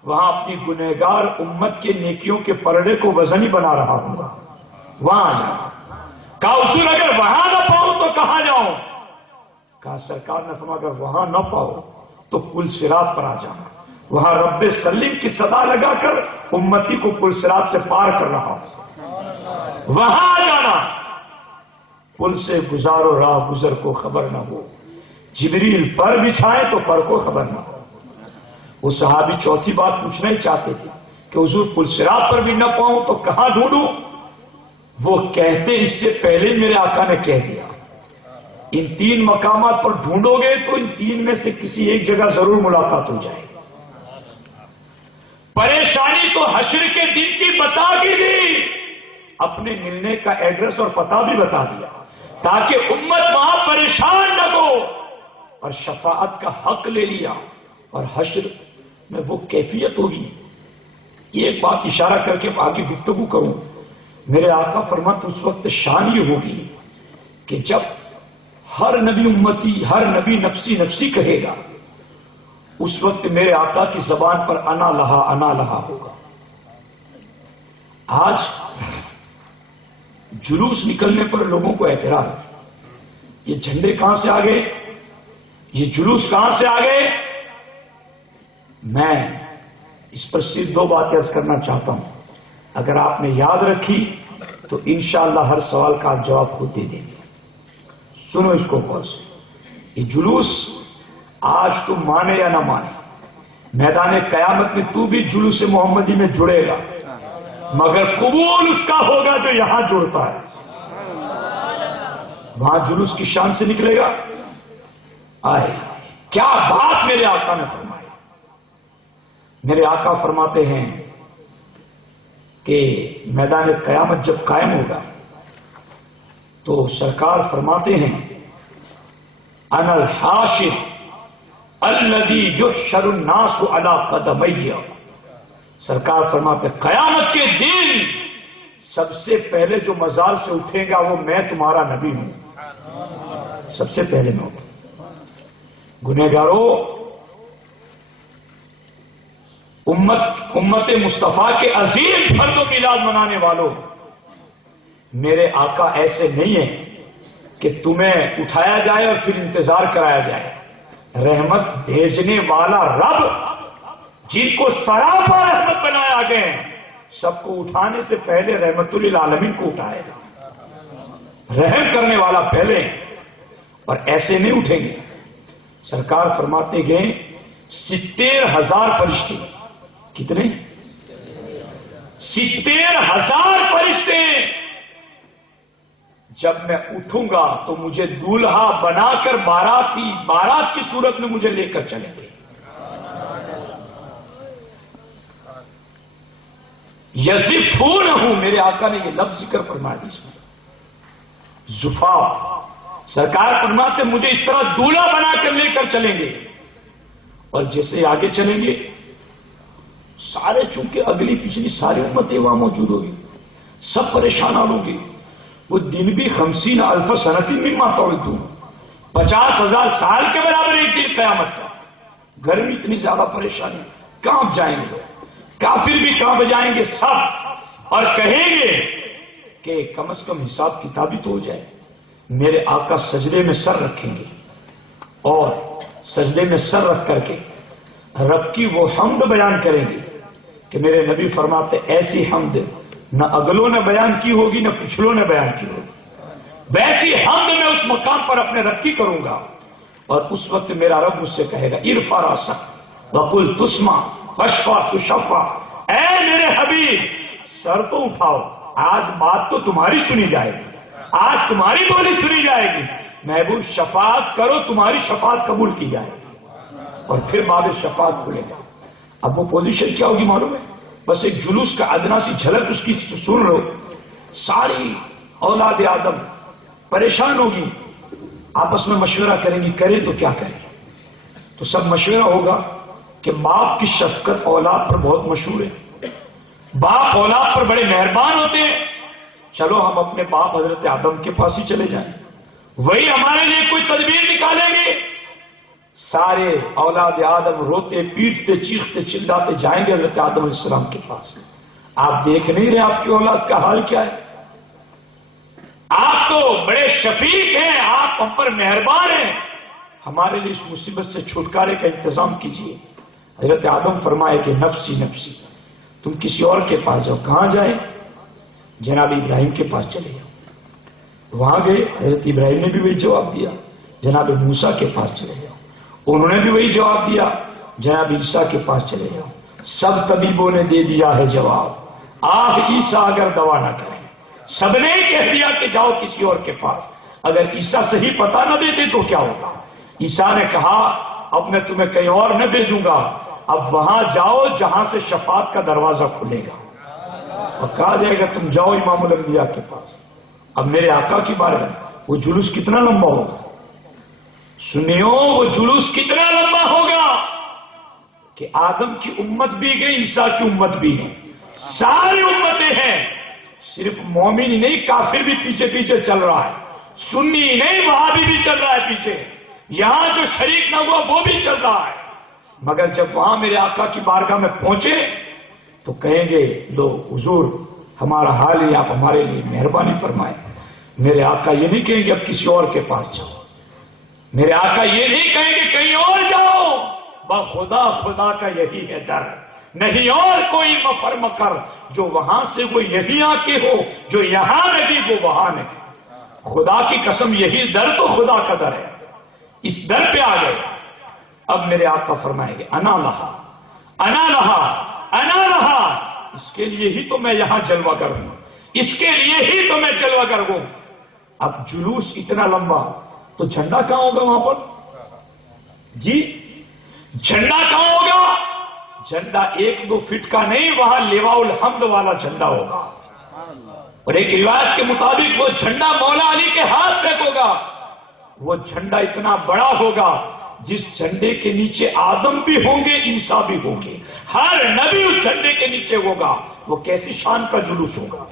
وہاں اپنی گنہگار امت کے نیکیوں کے پرڑے کو وزنی بنا رہا ہوں گا، وہاں آ جانا۔ کہا حضور اگر وہاں نہ پاؤں تو کہاں جاؤں؟ کہا سرکار نے فرمایا اگر وہاں نہ پاؤ تو پل صراط پر آ جانا، وہاں رب سلیم کی صدا لگا کر امتی کو پل صراط سے پار کر رہا ہوں، وہاں آ جانا۔ پل سے گزارو راہ گزر کو خبر نہ ہو، جبریل پر بچھائے تو پر کو خبر نہ ہو۔ وہ صحابی چوتھی بات پوچھنا ہی چاہتے تھے کہ حضور پل صراط پر بھی نہ پاؤں تو کہاں ڈھونڈوں؟ وہ کہتے اس سے پہلے میرے آقا نے کہہ دیا ان 3 مقامات پر ڈھونڈو گے تو ان 3 میں سے کسی ایک جگہ ضرور ملاقات ہو جائے گی۔ پریشانی تو حشر کے دن کی بتا کے دی، اپنے ملنے کا ایڈریس اور پتہ بھی بتا دیا تاکہ امت وہاں پریشان نہ ہو، اور شفاعت کا حق لے لیا۔ اور حشر میں وہ کیفیت ہوگی، یہ ایک بات اشارہ کر کے آگے گفتگو کروں۔ میرے آقا فرماتے اس وقت شان یہ ہوگی کہ جب ہر نبی امتی، ہر نبی نفسی نفسی کہے گا، اس وقت میرے آقا کی زبان پر انا لہا ہوگا۔ آج جلوس نکلنے پر لوگوں کو اعتراض، یہ جھنڈے کہاں سے آ گئے، یہ جلوس کہاں سے آ گئے؟ میں اس پر صرف 2 باتیں عرض کرنا چاہتا ہوں، اگر آپ نے یاد رکھی تو انشاءاللہ ہر سوال کا آپ جواب خود دے دیں گے۔ سنو اس کو غور سے، یہ جلوس آج تم مانے یا نہ مانے، میدان قیامت میں تو بھی جلوس محمدی میں جڑے گا، مگر قبول اس کا ہوگا جو یہاں جڑتا ہے، وہاں جلوس کی شان سے نکلے گا۔ آئے کیا بات میرے آقا نے فرمائی۔ میرے آقا فرماتے ہیں کہ میدان قیامت جب قائم ہوگا تو سرکار فرماتے ہیں انا الحاشر الذی یحشر الناس علی قدمی، سرکار فرماتے قیامت کے دن سب سے پہلے جو مزار سے اٹھے گا وہ میں تمہارا نبی ہوں، سب سے پہلے میں ہوں۔ گنہگاروں، امت مصطفیٰ کے عظیم فرد و میلاد منانے والوں، میرے آقا ایسے نہیں ہیں کہ تمہیں اٹھایا جائے اور پھر انتظار کرایا جائے۔ رحمت بھیجنے والا رب جن کو سراپا رحمت بنایا گئے ہیں، سب کو اٹھانے سے پہلے رحمت للعالمین کو اٹھائے گا، رحم کرنے والا پہلے، اور ایسے نہیں اٹھیں گے۔ سرکار فرماتے گئے 70,000 فرشتے، کتنے؟ 70,000 فرشتے جب میں اٹھوں گا تو مجھے دولہا بنا کر بارات کی صورت میں مجھے لے کر چلیں گے۔ یزفونہ، میرے آقا نے یہ لفظ ذکر فرمایا اس میں، زفاف، سرکار فرماتے مجھے اس طرح دولہا بنا کر لے کر چلیں گے، اور جیسے آگے چلیں گے سارے، چونکہ اگلی پچھلی ساری امتیں وہاں موجود ہوگی، سب پریشان ہوں گے۔ وہ دن بھی 50,000 سنۃ مما تعدون، 50,000 سال کے برابر ایک دن قیامت کا۔ گرمی اتنی زیادہ پریشانی، کانپ جائیں گے، کافر بھی کانپ جائیں گے سب، اور کہیں گے کہ کم از کم حساب کتابی تو ہو جائے۔ میرے آقا سجدے میں سر رکھیں گے، اور سجدے میں سر رکھ کر کے رب کی وہ حمد بیان کریں گے کہ میرے نبی فرماتے ایسی حمد نہ اگلوں نے بیان کی ہوگی نہ پچھلوں نے بیان کی ہوگی، ویسی حمد میں اس مقام پر اپنے رب کی کروں گا۔ اور اس وقت میرا رب مجھ سے کہے گا ارفع راسک وقل تسمع واشفع تشفع، اے میرے حبیب سر تو اٹھاؤ، آج بات تو تمہاری سنی جائے گی، آج تمہاری بولی سنی جائے گی، محبوب شفاعت کرو، تمہاری شفاعت قبول کی جائے گی، اور پھر بعد شفاعت کھلے گا۔ اب وہ پوزیشن کیا ہوگی معلوم ہے؟ بس ایک جلوس کا ادنا سی جھلک اس کی سن لو، ساری اولاد آدم پریشان ہوگی، آپس میں مشورہ کریں گی کریں تو کیا کریں، تو سب مشورہ ہوگا کہ باپ کی شفقت اولاد پر بہت مشہور ہے، باپ اولاد پر بڑے مہربان ہوتے ہیں، چلو ہم اپنے باپ حضرت آدم کے پاس ہی چلے جائیں، وہی ہمارے لیے کوئی تدبیر نکالیں گے۔ سارے اولاد آدم روتے پیٹتے چیختے چلاتے جائیں گے حضرت آدم علیہ السلام کے پاس۔ آپ دیکھ نہیں رہے آپ کی اولاد کا حال کیا ہے؟ آپ تو بڑے شفیق ہیں، آپ ہم پر مہربان ہیں، ہمارے لیے اس مصیبت سے چھٹکارے کا انتظام کیجیے۔ حضرت آدم فرمائے کہ نفسی نفسی، تم کسی اور کے پاس جاؤ۔ کہاں جائیں؟ جناب ابراہیم کے پاس چلے جاؤ۔ وہاں گئے، حضرت ابراہیم نے بھی وہی جواب دیا، جناب موسیٰ کے پاس چلے جاؤ۔ انہوں نے بھی وہی جواب دیا، جناب عیسیٰ کے پاس چلے جاؤ۔ سب طبیبوں نے دے دیا ہے جواب، آپ عیسیٰ اگر دوا نہ کریں۔ سب نے کہہ دیا کہ جاؤ کسی اور کے پاس، اگر عیسیٰ صحیح پتہ نہ دیتے تو کیا ہوگا؟ عیسیٰ نے کہا اب میں تمہیں کہیں اور نہ بھیجوں گا، اب وہاں جاؤ جہاں سے شفاعت کا دروازہ کھلے گا، اور کہا جائے گا تم جاؤ امام الانبیاء کے پاس۔ اب میرے آقا کی بارے میں وہ جلوس کتنا لمبا ہوگا؟ سنیو، وہ جلوس کتنا لمبا ہوگا کہ آدم کی امت بھی گئی، عیسیٰ کی امت بھی ہے، ساری امتیں ہیں، صرف مومن ہی نہیں کافر بھی پیچھے پیچھے چل رہا ہے، سنی ہی نہیں وہابی بھی چل رہا ہے پیچھے، یہاں جو شریک نہ ہوا وہ بھی چل رہا ہے۔ مگر جب وہاں میرے آقا کی بارگاہ میں پہنچے تو کہیں گے لو حضور ہمارا حال ہی آپ ہمارے لیے مہربانی فرمائیں۔ میرے آقا یہ نہیں کہیں گے اب کسی اور کے پاس جاؤ، میرے آقا یہ نہیں کہیں گے کہیں اور جاؤ، بخدا خدا کا یہی ہے در، نہیں اور کوئی مفر مکر، جو وہاں سے وہ یہی آ کے ہو، جو یہاں نہیں وہ وہاں نہیں۔ خدا کی قسم یہی در تو خدا کا در ہے، اس در پہ آ گئے۔ اب میرے آقا فرمائیں گے انا لہا انا لہا انا لہا، اس کے لیے ہی تو میں یہاں جلوہ گر ہوں، اس کے لیے ہی تو میں جلوہ گر ہوں۔ اب جلوس اتنا لمبا تو جھنڈا کہاں ہوگا وہاں پر؟ جی جھنڈا کہاں ہوگا؟ جھنڈا 1-2 فٹ کا نہیں، وہاں لیواء الحمد والا جھنڈا ہوگا، اور ایک روایت کے مطابق وہ جھنڈا مولا علی کے ہاتھ تک ہوگا۔ وہ جھنڈا اتنا بڑا ہوگا جس جھنڈے کے نیچے آدم بھی ہوں گے، عیسیٰ بھی ہوں گے، ہر نبی اس جھنڈے کے نیچے ہوگا۔ وہ کیسی شان کا جلوس ہوگا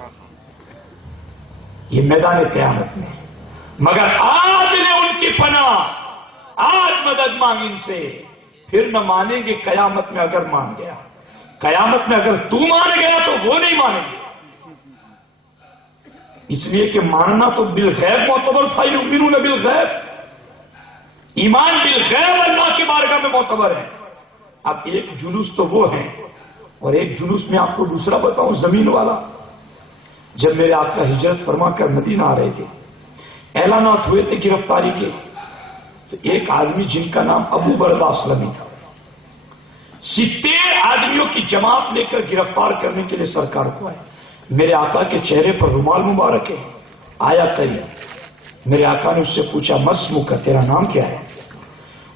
یہ میدان قیامت میں۔ مگر آج نے ان کی پناہ، آج مدد مانگ ان سے، پھر نہ مانیں گے قیامت میں۔ اگر مان گیا قیامت میں، اگر تو مان گیا تو وہ نہیں مانیں گے، اس لیے کہ ماننا تو بالغیب معتبر تھا، یؤمنون بالغیب، ایمان بالغیب اللہ کی بارگاہ میں معتبر ہے۔ اب ایک جلوس تو وہ ہے، اور ایک جلوس میں آپ کو دوسرا بتاؤں زمین والا۔ جب میرے آقا ہجرت فرما کر مدینہ آ رہے تھے، اعلانات ہوئے تھے گرفتاری کے، تو ایک آدمی جن کا نام ابو بردہ اسلمی تھا، 70 آدمیوں کی جماعت لے کر گرفتار کرنے کے لیے سرکار کو آئے۔ میرے آقا کے چہرے پر رومال مبارک ہے، آیا قریب، میرے آقا نے اس سے پوچھا مسمو کا، تیرا نام کیا ہے؟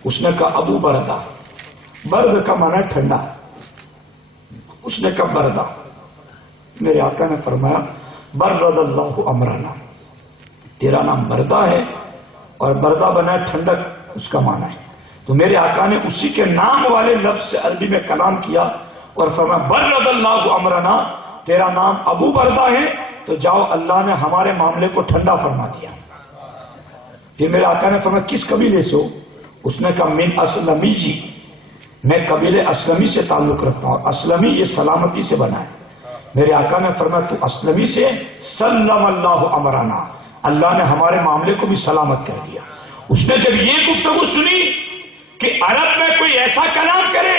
اس نے کہا ابو بردہ، برد کا معنی ٹھنڈا، اس نے کہا بردہ۔ میرے آقا نے فرمایا برد اللہ امرنا، تیرا نام بردہ ہے، اور بردہ بنا ٹھنڈک اس کا معنی ہے۔ تو میرے آقا نے اسی کے نام والے لفظ سے عربی میں کلام کیا اور فرمایا برد اللہ امرنا، تیرا نام ابو بردہ ہے، تو جاؤ اللہ نے ہمارے معاملے کو ٹھنڈا فرما دیا۔ پھر میرے آقا نے فرمایا کس قبیلے سے ہو؟ اس نے کہا من اسلمی جی، میں قبیلے اسلمی سے تعلق رکھتا ہوں، اسلمی یہ سلامتی سے بنا ہے۔ میرے آقا نے فرمایا تو اسلمی سے، سلم اللہ امرنا، اللہ نے ہمارے معاملے کو بھی سلامت کر دیا۔ اس نے جب یہ گفتگو سنی کہ عرب میں کوئی ایسا کلام کرے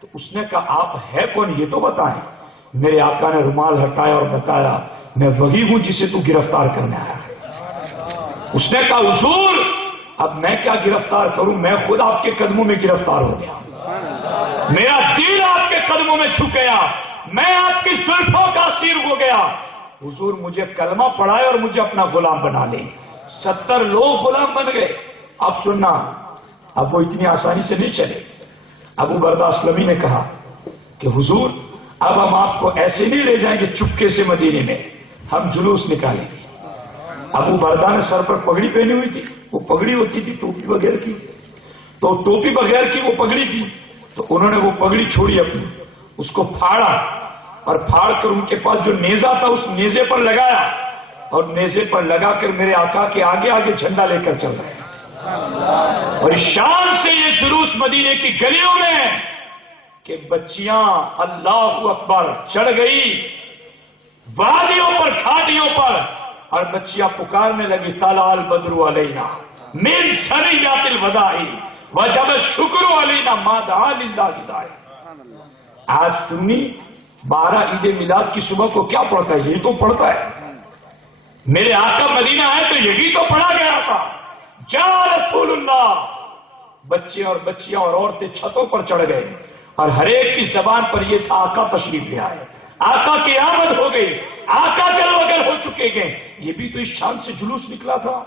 تو اس نے کہا آپ ہے کون یہ تو بتائیں۔ میرے آقا نے رومال ہٹایا اور بتایا میں وہی ہوں جسے تو گرفتار کرنے آیا۔ اس نے کہا حضور اب میں کیا گرفتار کروں، میں خود آپ کے قدموں میں گرفتار ہو گیا، میرا دل آپ کے قدموں میں چھپ گیا، میں آپ کی زلفوں کا اسیر ہو گیا۔ حضور مجھے کلمہ پڑھائے اور مجھے اپنا غلام بنا لے۔ 70 لوگ غلام بن گئے۔ اب سننا، اب وہ اتنی آسانی سے نہیں چلے۔ ابو بردہ اسلمی نے کہا کہ حضور اب ہم آپ کو ایسے نہیں لے جائیں گے چپکے سے مدینے میں، ہم جلوس نکالیں گے۔ ابو بردہ نے سر پر پگڑی پہنی ہوئی تھی، وہ پگڑی ہوتی تھی ٹوپی بغیر کی، تو ٹوپی بغیر کی وہ پگڑی تھی، تو انہوں نے وہ پگڑی چھوڑی اپنی، اس کو پھاڑا، اور پھاڑ کر ان کے پاس جو نیزہ تھا اس نیزے پر لگایا، اور نیزے پر لگا کر میرے آقا کے آگے آگے جھنڈا لے کر چل رہے ہیں۔ اور اس شان سے یہ جلوس مدینے کی گلیوں میں کہ بچیاں اللہ اکبر چڑھ گئی وادیوں پر، کھادیوں پر، اور بچیاں پکارنے لگی طلع البدر علینا، من سریات الوداع وجب الشکر علینا ما دعا للہ ہدایہ۔ آج سنی 12 عید میلاد کی صبح کو کیا پڑھتا ہے؟ یہی تو پڑھتا ہے۔ میرے آقا مدینہ آئے تو یہی تو پڑھا گیا تھا، جا رسول اللہ۔ بچے اور بچیاں اور عورتیں چھتوں پر چڑھ گئے اور ہر ایک کی زبان پر یہ تھا آقا تشریف لے آئے، آقا کی آمد ہو گئی، آقا چل وغیر ہو چکے گئے۔ یہ بھی تو اس شان سے جلوس نکلا تھا۔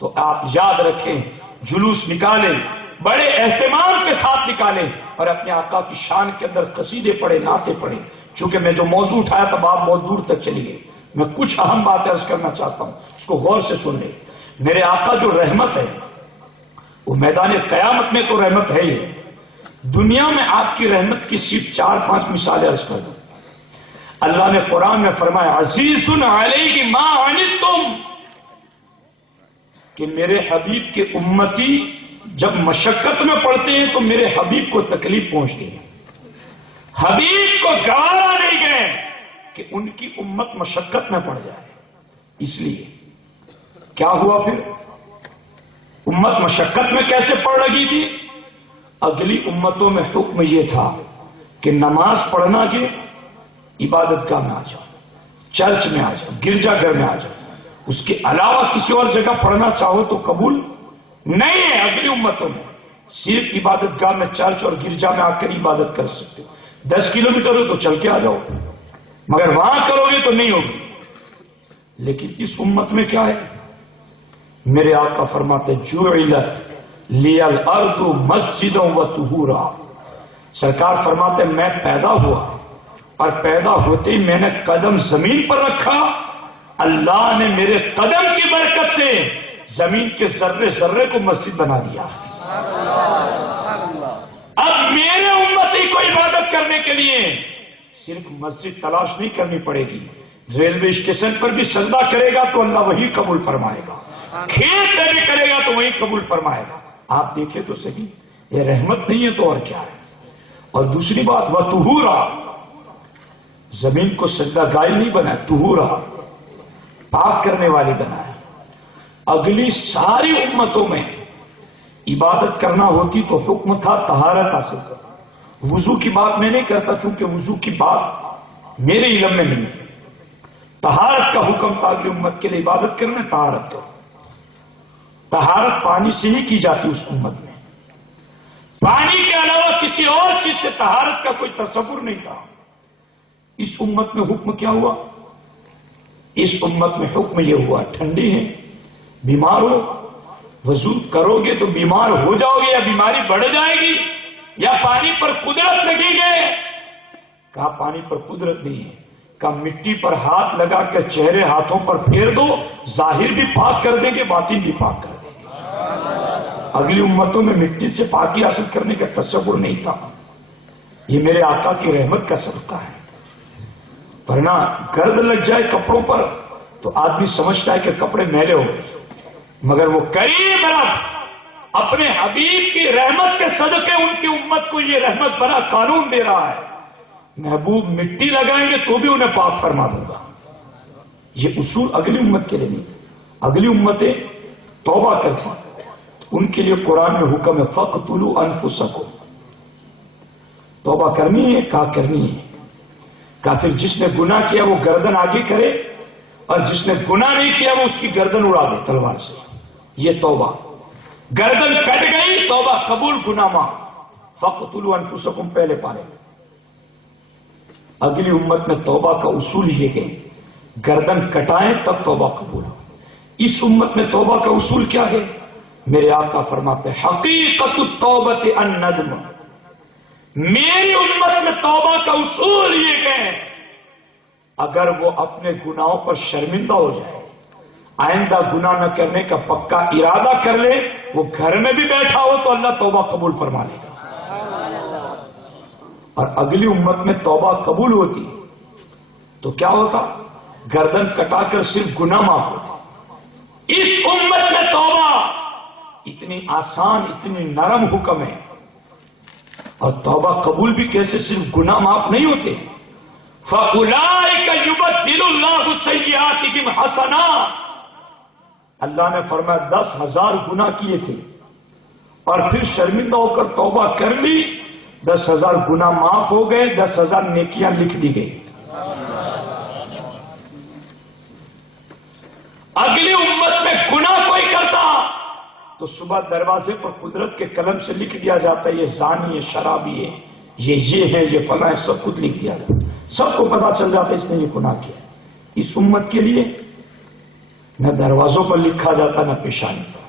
تو آپ یاد رکھیں، جلوس نکالیں، بڑے اہتمام کے ساتھ نکالیں اور اپنے آقا کی شان کے اندر قصیدے پڑھیں، نعتیں پڑھیں۔ چونکہ میں جو موضوع اٹھایا تھا آپ بہت دور تک چلی گئی، میں کچھ اہم باتیں عرض کرنا چاہتا ہوں، اس کو غور سے سن لیں۔ میرے آقا جو رحمت ہے وہ میدان قیامت میں تو رحمت ہے ہی، دنیا میں آپ کی رحمت کی صرف 4-5 مثالیں عرض کر دوں۔ اللہ نے قرآن میں فرمایا عزیز علیہ ما عنتم، کہ میرے حبیب کے امتی جب مشقت میں پڑتے ہیں تو میرے حبیب کو تکلیف پہنچتی ہے، حبیب کو گوارا نہیں گئے کہ ان کی امت مشقت میں پڑ جائے۔ اس لیے کیا ہوا پھر؟ امت مشقت میں کیسے پڑ رہی تھی؟ اگلی امتوں میں حکم یہ تھا کہ نماز پڑھنا کہ عبادت گاہ میں آ جاؤ، چرچ میں آ جاؤ، گرجا گھر میں آ جاؤ، اس کے علاوہ کسی اور جگہ پڑھنا چاہو تو قبول نہیں ہے۔ اگلی امتوں میں صرف عبادت گاہ میں، چرچ اور گرجا میں آ کر عبادت کر سکتے ہو۔ 10 کلومیٹر ہو تو چل کے آ جاؤ، مگر وہاں کرو گے تو نہیں ہوگی۔ لیکن اس امت میں کیا ہے؟ میرے آقا فرماتے جعلت لی الارض مسجدا و طہورا، سرکار فرماتے میں پیدا ہوا اور پیدا ہوتے ہی میں نے قدم زمین پر رکھا، اللہ نے میرے قدم کی برکت سے زمین کے ذرے ذرے کو مسجد بنا دیا۔ اب میرے امتی کو عبادت کرنے کے لیے صرف مسجد تلاش نہیں کرنی پڑے گی، ریلوے اسٹیشن پر بھی سجدہ کرے گا تو اللہ وہی قبول فرمائے گا، کھیت میں بھی کرے گا تو وہی قبول فرمائے گا۔ آپ دیکھیں تو صحیح، یہ رحمت نہیں ہے تو اور کیا ہے؟ اور دوسری بات وطہورا، زمین کو سجدہ گاہ نہیں بنا، طہورا پاک کرنے والی بنایا۔ اگلی ساری امتوں میں عبادت کرنا ہوتی تو حکم تھا طہارت حاصل کر۔ وضو کی بات میں نہیں کرتا چونکہ وضو کی بات میرے علم میں نہیں، طہارت کا حکم تھا اگلی امت کے لیے، عبادت کرنا طہارت کرو۔ طہارت پانی سے ہی کی جاتی اس امت میں، پانی کے علاوہ کسی اور چیز سے طہارت کا کوئی تصور نہیں تھا۔ اس امت میں حکم کیا ہوا؟ اس امت میں حکم یہ ہوا ٹھنڈی ہے، بیمار ہو، وضو کرو گے تو بیمار ہو جاؤ گے یا بیماری بڑھ جائے گی یا پانی پر قدرت لگے گے؟ کہا پانی پر قدرت نہیں ہے، کہا مٹی پر ہاتھ لگا کر چہرے ہاتھوں پر پھیر دو، ظاہر بھی پاک کر دیں گے، باطن بھی پاک کر دیں گے۔ اگلی امتوں میں مٹی سے پاکی حاصل کرنے کا تصور نہیں تھا۔ یہ میرے آقا کی رحمت کا صدقہ ہے، ورنہ گرد لگ جائے کپڑوں پر تو آدمی سمجھتا ہے کہ کپڑے میلے ہو گئے، مگر وہ کریم رب اپنے حبیب کی رحمت کے صدقے ان کی امت کو یہ رحمت بنا قانون دے رہا ہے، محبوب مٹی لگائیں گے تو بھی انہیں پاک فرما دوں گا۔ یہ اصول اگلی امت کے لیے نہیں، اگلی امتیں توبہ کرتی، ان کے لیے قرآن میں حکم ہے فَقْتُلُوا أَنفُسَكُمْ، توبہ کرنی ہے، کہا کرنی ہے۔ کہا پھر جس نے گناہ کیا وہ گردن آگے کرے اور جس نے گناہ نہیں کیا وہ اس کی گردن اڑا دے تلوار سے، یہ توبہ۔ گردن کٹ گئی توبہ قبول، گناہ معاف۔ فَقْتُلُوا أَنفُسَكُمْ پہلے پارے۔ اگلی امت میں توبہ کا اصول یہ ہے گردن کٹائیں تب توبہ قبول۔ اس امت میں توبہ کا اصول کیا ہے؟ میرے آقا فرماتے حقیقت التوبۃ الندم، میری امت میں توبہ کا اصول یہ ہے اگر وہ اپنے گناہوں پر شرمندہ ہو جائے، آئندہ گناہ نہ کرنے کا پکا ارادہ کر لے، وہ گھر میں بھی بیٹھا ہو تو اللہ توبہ قبول فرما لے گا۔ اور اگلی امت میں توبہ قبول ہوتی تو کیا ہوتا؟ گردن کٹا کر صرف گناہ معاف ہوتا۔ اس امت میں توبہ اتنی آسان، اتنی نرم حکم ہے، اور توبہ قبول بھی کیسے؟ صرف گناہ معاف نہیں ہوتے۔ فَأُولَئِكَ يُبَدِّلُ اللَّهُ سَيِّئَاتِهِمْ حَسَنَاتٍ، اللہ نے فرمایا 10,000 گناہ کیے تھے اور پھر شرمندہ ہو کر توبہ کر لی، 10,000 گناہ معاف ہو گئے، 10,000 نیکیاں لکھ دی گئی۔ اگلی امت میں گناہ کوئی کرتا تو صبح دروازے پر قدرت کے قلم سے لکھ دیا جاتا ہے یہ زانی ہے، شرابی ہے، یہ ہے، یہ فلاں ہے، سب کچھ لکھ دیا جاتا، سب کو پتا چل جاتا ہے اس نے یہ گناہ کیا۔ اس امت کے لیے نہ دروازوں پر لکھا جاتا نہ پیشانی پر،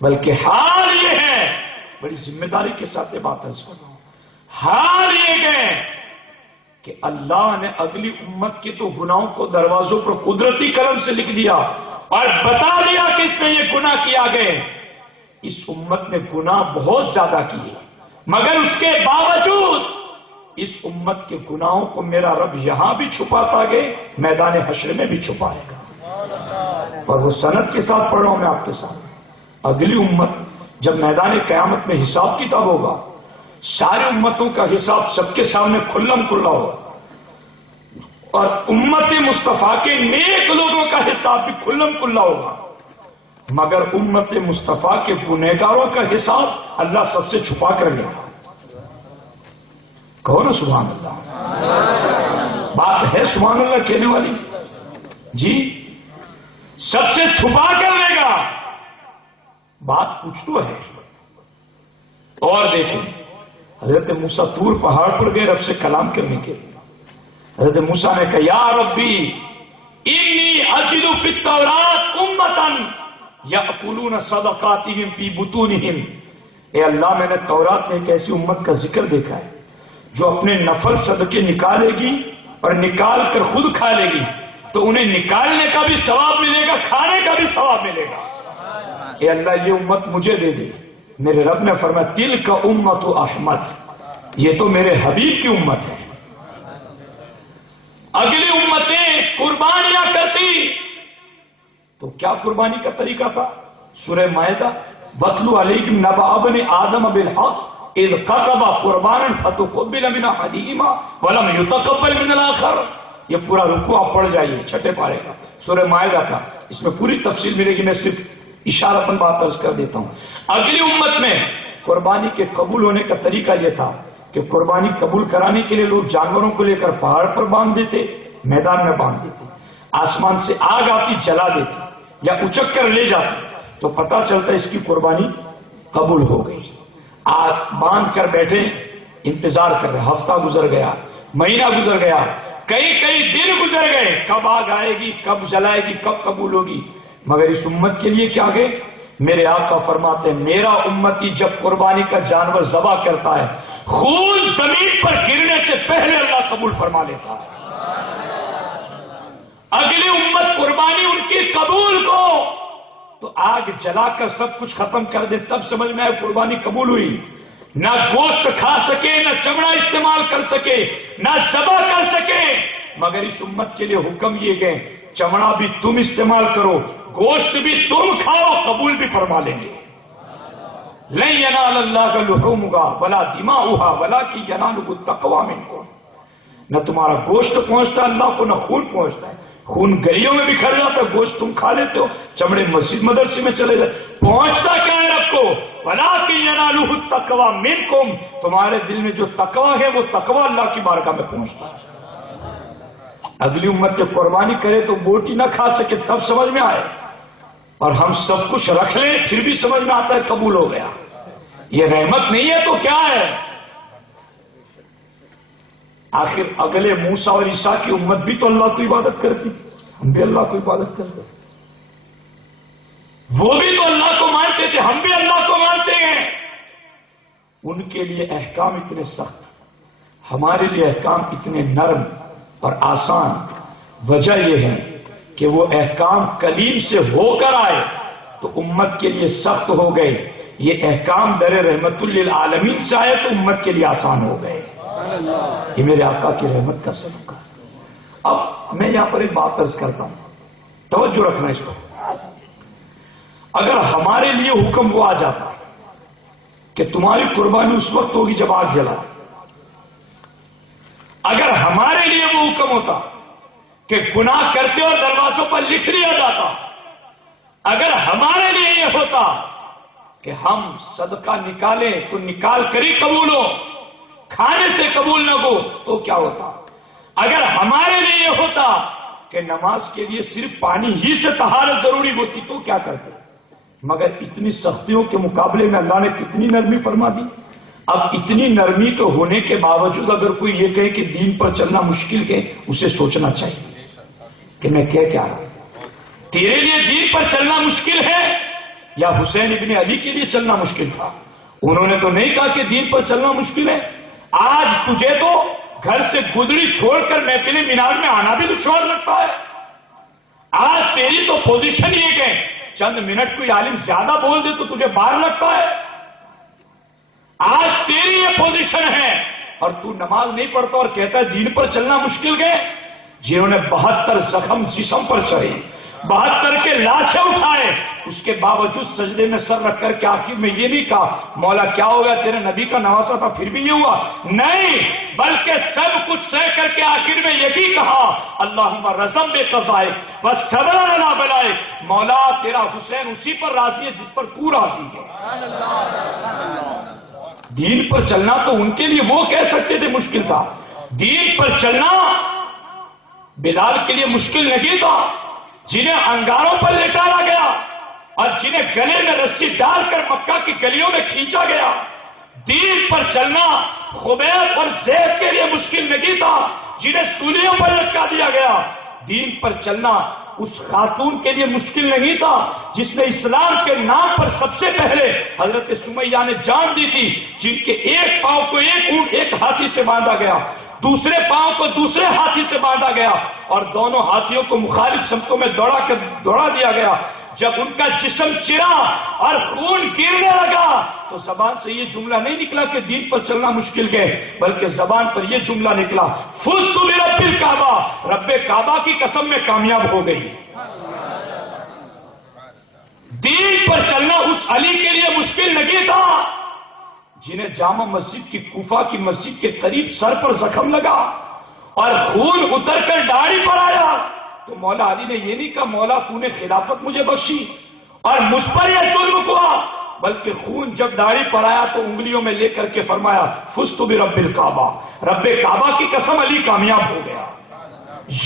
بلکہ حال یہ ہے، بڑی ذمہ داری کے ساتھ یہ بات عرض کر رہا ہوں، حال یہ ہے کہ اللہ نے اگلی امت کے تو گناہوں کو دروازوں پر قدرتی قلم سے لکھ دیا اور بتا دیا کہ اس میں یہ گناہ کیا گئے۔ اس امت نے گناہ بہت زیادہ کیے، مگر اس کے باوجود اس امت کے گناہوں کو میرا رب یہاں بھی چھپاتا گئے، میدان حشر میں بھی چھپائے گا۔ اور وہ سند کے ساتھ پڑھ رہا ہوں میں آپ کے سامنے، اگلی امت جب میدان قیامت میں حساب کتاب ہوگا، ساری امتوں کا حساب سب کے سامنے کھلم کھلا ہوگا، اور امت مصطفیٰ کے نیک لوگوں کا حساب بھی کھلم کھلا ہوگا، مگر امت مصطفیٰ کے گنہگاروں کا حساب اللہ سب سے چھپا کر لے گا۔ کہو نا سبحان اللہ، بات ہے سبحان اللہ کہنے والی جی، سب سے چھپا کر لے گا، بات کچھ تو ہے۔ اور دیکھیں حضرت موسیٰ طور پہاڑ پر گئے رب سے کلام کرنے کے لیے، حضرت موسیٰ نے کہا یا ربی انی اجد فی التوراۃ امتا یأکلون صدقاتہم فی بطونہم، اے اللہ میں نے تورات میں ایک ایسی امت کا ذکر دیکھا ہے جو اپنے نفل صدقے نکالے گی اور نکال کر خود کھا لے گی، تو انہیں نکالنے کا بھی ثواب ملے گا، کھانے کا بھی ثواب ملے گا۔ اے اللہ یہ امت مجھے دے دے۔ میرے رب نے فرمایا تلک امت احمد، یہ تو میرے حبیب کی امت ہے۔ اگلی امتیں قربانیاں کرتی تو کیا قربانی کا طریقہ تھا؟ سورہ مائدہ وَاتْلُ عَلَيْهِمْ نَبَأَ ابْنِ آدَمَ بِالْحَقِّ إِذْ قَرَّبَا قُرْبَانًا فَتُقُبِّلَ مِنْ أَحَدِهِمَا وَلَمْ يُتَقَبَّلْ مِنَ الْآخَرِ۔ یہ پورا رکوع آپ پڑھ جائیے چھٹے پارے کا، سورہ مائدہ کا، اس میں پوری تفصیل ملے گی، میں صرف اشارتاً بات عرض کر دیتا ہوں۔ اگلی امت میں قربانی کے قبول ہونے کا طریقہ یہ تھا کہ قربانی قبول کرانے کے لیے لوگ جانوروں کو لے کر پہاڑ پر باندھ دیتے، میدان میں باندھ دیتے، آسمان سے آگ آتی جلا دیتی یا اچک کر لے جاتی، تو پتہ چلتا اس کی قربانی قبول ہو گئی۔ آگ باندھ کر بیٹھے انتظار کر رہے، ہفتہ گزر گیا، مہینہ گزر گیا، کئی دن گزر گئے، کب آگ آئے گی، کب جلائے گی، کب قبول ہوگی، مگر اس امت کے لیے کیا گئے؟ میرے آقا فرماتے ہیں میرا امتی جب قربانی کا جانور ذبح کرتا ہے خون زمین پر گرنے سے پہلے اللہ قبول فرما لیتا ہے۔ اگلی امت قربانی ان کی قبول کو تو آگ جلا کر سب کچھ ختم کر دے تب سمجھ میں آئے قربانی قبول ہوئی، نہ گوشت کھا سکے، نہ چمڑا استعمال کر سکے، نہ ذبح کر سکے، مگر اس امت کے لیے حکم یہ گئے چمڑا بھی تم استعمال کرو، گوشت بھی تم کھاؤ، قبول بھی فرما لیں گے۔ لن ینال اللہ لحومها ولا دماؤها ولکن ینالہ التقوی منکم، نہ تمہارا گوشت پہنچتا اللہ کو، نہ خون پہنچتا ہے، خون گلیوں میں بکھر جاتا ہے، گوشت تم کھا لیتے ہو، چمڑے مسجد مدرسے میں چلے جاتے، پہنچتا کیا ہے رب کو؟ ولکن ینالہ التقوی منکم، تمہارے دل میں جو تقوی ہے وہ تقوی اللہ کی بارگاہ میں پہنچتا ہے۔ اگلی امت جب قربانی کرے تو بوٹی نہ کھا سکے تب سمجھ میں آئے، اور ہم سب کچھ رکھ لیں پھر بھی سمجھ میں آتا ہے قبول ہو گیا۔ یہ رحمت نہیں ہے تو کیا ہے؟ آخر اگلے موسیٰ اور عیسیٰ کی امت بھی تو اللہ کو عبادت کرتی، ہم بھی اللہ کو عبادت کرتے، وہ بھی تو اللہ کو مانتے تھے، ہم بھی اللہ کو مانتے ہیں۔ ان کے لیے احکام اتنے سخت، ہمارے لیے احکام اتنے نرم اور آسان، وجہ یہ ہے کہ وہ احکام کلیم سے ہو کر آئے تو امت کے لیے سخت ہو گئے، یہ احکام در رحمت للعالمین سے آئے تو امت کے لیے آسان ہو گئے۔ یہ میرے آقا کی رحمت کا سلوک ہے۔ اب میں یہاں پر ایک بات عرض کرتا ہوں، توجہ رکھنا اس پر۔ اگر ہمارے لیے حکم وہ آ جاتا کہ تمہاری قربانی اس وقت ہوگی جب آگ جلا، اگر ہمارے لیے وہ حکم ہوتا کہ گناہ کرتے اور دروازوں پر لکھ لیا جاتا اگر ہمارے لیے یہ ہوتا کہ ہم صدقہ نکالیں تو نکال کر ہی قبول ہو، کھانے سے قبول نہ ہو تو کیا ہوتا؟ اگر ہمارے لیے یہ ہوتا کہ نماز کے لیے صرف پانی ہی سے طہارت ضروری ہوتی تو کیا کرتے؟ مگر اتنی سختیوں کے مقابلے میں اللہ نے کتنی نرمی فرما دی۔ اب اتنی نرمی کے ہونے کے باوجود اگر کوئی یہ کہے کہ دین پر چلنا مشکل ہے، اسے سوچنا چاہیے کہ میں کیا رہا ہوں۔ تیرے لیے دین پر چلنا مشکل ہے یا حسین ابن علی کے لیے چلنا مشکل تھا؟ انہوں نے تو نہیں کہا کہ دین پر چلنا مشکل ہے۔ آج تجھے تو گھر سے گدڑی چھوڑ کر محفل مینار میں آنا بھی دشوار لگتا ہے۔ آج تیری تو پوزیشن یہ کہ چند منٹ کوئی عالم زیادہ بول دے تو تجھے بار لگتا ہے۔ آج تیری یہ پوزیشن ہے اور تو نماز نہیں پڑھتا اور کہتا ہے دین پر چلنا مشکل گئے۔ جنہوں نے 72 زخم جسم پر چڑھے، 72 کے لاشیں اٹھائے، اس کے باوجود سجدے میں سر رکھ کر کے آخر میں یہ نہیں کہا مولا کیا ہو گیا، تیرے نبی کا نواسا تھا پھر بھی یہ ہوا، نہیں، بلکہ سب کچھ سہ کر کے آخر میں یہی کہا اللہم رزم بے قضائے بس صبر نہ بلائے، مولا تیرا حسین اسی پر راضی ہے جس پر تو راضی ہے۔ دین پر چلنا تو ان کے لیے وہ کہہ سکتے تھے مشکل تھا، دین پر چلنا بلال کے لیے مشکل نہیں تھا، جنہیں انگاروں پر لٹایا گیا اور جنہیں گلے میں رسی ڈال کر مکہ کی گلیوں میں کھینچا گیا۔ دین پر چلنا خبیب اور زید کے لیے مشکل نہیں تھا، جنہیں سولیوں پر لٹکا دیا گیا۔ دین پر چلنا اس خاتون کے لیے مشکل نہیں تھا جس نے اسلام کے نام پر سب سے پہلے حضرت سمیہ نے جان دی تھی، جن کے ایک پاؤں کو ایک اونٹ ایک ہاتھی سے باندھا گیا، دوسرے پاؤں کو دوسرے ہاتھی سے باندھا گیا اور دونوں ہاتھیوں کو مخالف سمتوں میں دوڑا دیا گیا۔ جب ان کا جسم چرا اور خون گرنے لگا تو زبان سے یہ جملہ نہیں نکلا کہ دین پر چلنا مشکل ہے، بلکہ زبان پر یہ جملہ نکلا فزت برب الکعبہ، رب کعبہ کی قسم میں کامیاب ہو گئی۔ دین پر چلنا اس علی کے لیے مشکل نہیں تھا جنہیں جامع مسجد کی کوفہ کی مسجد کے قریب سر پر زخم لگا اور خون اتر کر داڑھی پر آیا تو مولا علی نے یہ نہیں کہا مولا تو نے خلافت مجھے بخشی اور مجھ پر یہ ظلم ہوا، بلکہ خون جب داڑھی پر آیا تو انگلیوں میں لے کر کے فرمایا فزت برب الکعبہ، رب کعبہ کی قسم علی کامیاب ہو گیا۔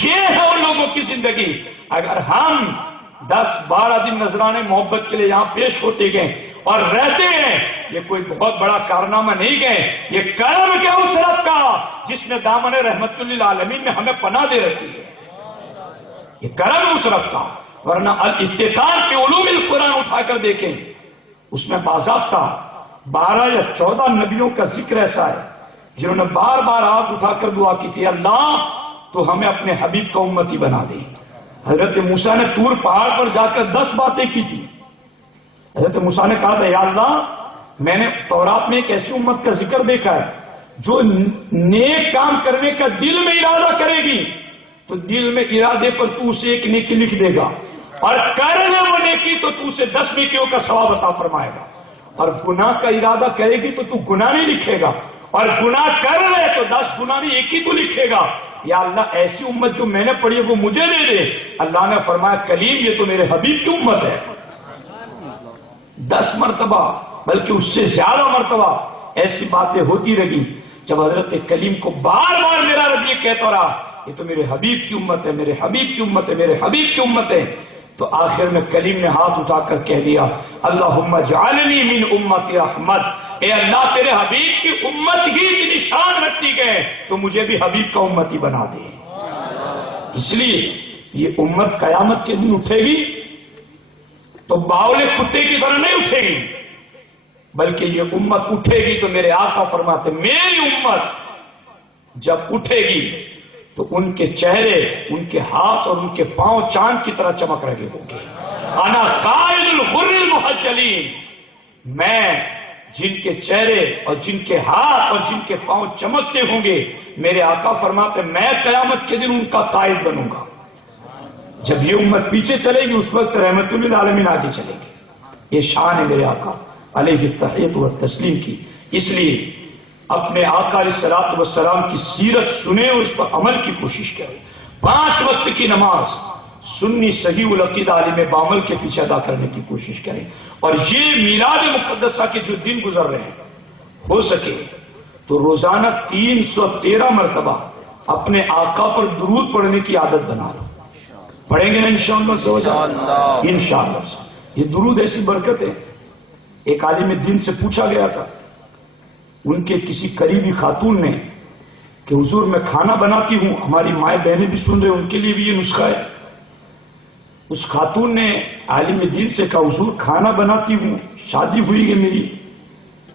یہ ہے ان لوگوں کی زندگی۔ اگر ہم 10-12 دن نذرانے محبت کے لیے یہاں پیش ہوتے گئے اور رہتے ہیں، یہ کوئی بہت بڑا کارنامہ نہیں گئے، یہ کرم کے اس رب کا جس نے دامن رحمت للعالمین میں ہمیں پناہ دے رکھی ہے، یہ کرم اس رب کا۔ ورنہ الاتقان کے علوم القرآن اٹھا کر دیکھیں، اس میں باضابطہ 12 یا 14 نبیوں کا ذکر ایسا ہے جنہوں نے بار بار ہاتھ اٹھا کر دعا کی تھی اللہ تو ہمیں اپنے حبیب کا امتی بنا دے۔ حضرت موسیٰ نے طور پہاڑ پر جا کر 10 باتیں کی تھی۔ حضرت موسیٰ نے کہا تھا یا اللہ میں نے تورات میں ایک ایسی امت کا ذکر دیکھا ہے جو نیک کام کرنے کا دل میں ارادہ کرے گی تو دل میں ارادے پر تو اسے ایک نیکی لکھ دے گا، اور کر لے وہ نیکی تو تو اسے 10 نیکیوں کا ثواب عطا فرمائے گا، اور گناہ کا ارادہ کرے گی تو گناہ نہیں لکھے گا، اور گناہ کر لے تو 10 گناہ نہیں ایک ہی تو لکھے گا۔ یا اللہ ایسی امت جو میں نے پڑھی ہے وہ مجھے دے دے۔ اللہ نے فرمایا کلیم یہ تو میرے حبیب کی امت ہے۔ 10 مرتبہ بلکہ اس سے زیادہ مرتبہ ایسی باتیں ہوتی رہی جب حضرت کلیم کو بار بار میرا رب یہ کہتا رہا یہ تو میرے حبیب کی امت ہے، میرے حبیب کی امت ہے، میرے حبیب کی امت ہے، تو آخر میں کلیم نے ہاتھ اٹھا کر کہہ دیا اللہم اجعلنی من امت احمد، اے اللہ تیرے حبیب کی امت ہی نشان رکھتی گئے تو مجھے بھی حبیب کا امتی بنا دے۔ اس لیے یہ امت قیامت کے دن اٹھے گی تو باولے کتے کی طرح نہیں اٹھے گی، بلکہ یہ امت اٹھے گی تو میرے آقا فرماتے میری امت جب اٹھے گی تو ان کے چہرے، ان کے ہاتھ اور ان کے پاؤں چاند کی طرح چمک رہے ہوں گے۔ انا قائد الغر المحجلین، میں جن کے چہرے اور جن کے ہاتھ اور جن کے پاؤں چمکتے ہوں گے، میرے آقا فرماتے میں قیامت کے دن ان کا قائد بنوں گا۔ جب یہ امت پیچھے چلے گی اس وقت رحمت للعالمین آگے چلے گی۔ یہ شان ہے میرے آقا علیہ التحیۃ والتسلیم کی۔ اس لیے اپنے آقا علیہ الصلوۃ والسلام کی سیرت سنیں اور اس پر عمل کی کوشش کریں۔ 5 وقت کی نماز سنی صحیح العقیدہ عالم بامل کے پیچھے ادا کرنے کی کوشش کریں، اور یہ میلاد مقدسہ کے جو دن گزر رہے ہیں ہو سکے تو روزانہ 313 مرتبہ اپنے آقا پر درود پڑھنے کی عادت بنا لو۔ پڑھیں گے نا انشاءاللہ سے ہو جائے انشاءاللہ سے۔ یہ درود ایسی برکت ہے، ایک عالم دین سے پوچھا گیا تھا ان کے کسی قریبی خاتون نے کہ حضور میں کھانا بناتی ہوں، ہماری مائیں بہنیں بھی سن رہے ان کے لیے بھی یہ نسخہ ہے۔ اس خاتون نے عالم دین سے کہا حضور کھانا بناتی ہوں، شادی ہوئی ہے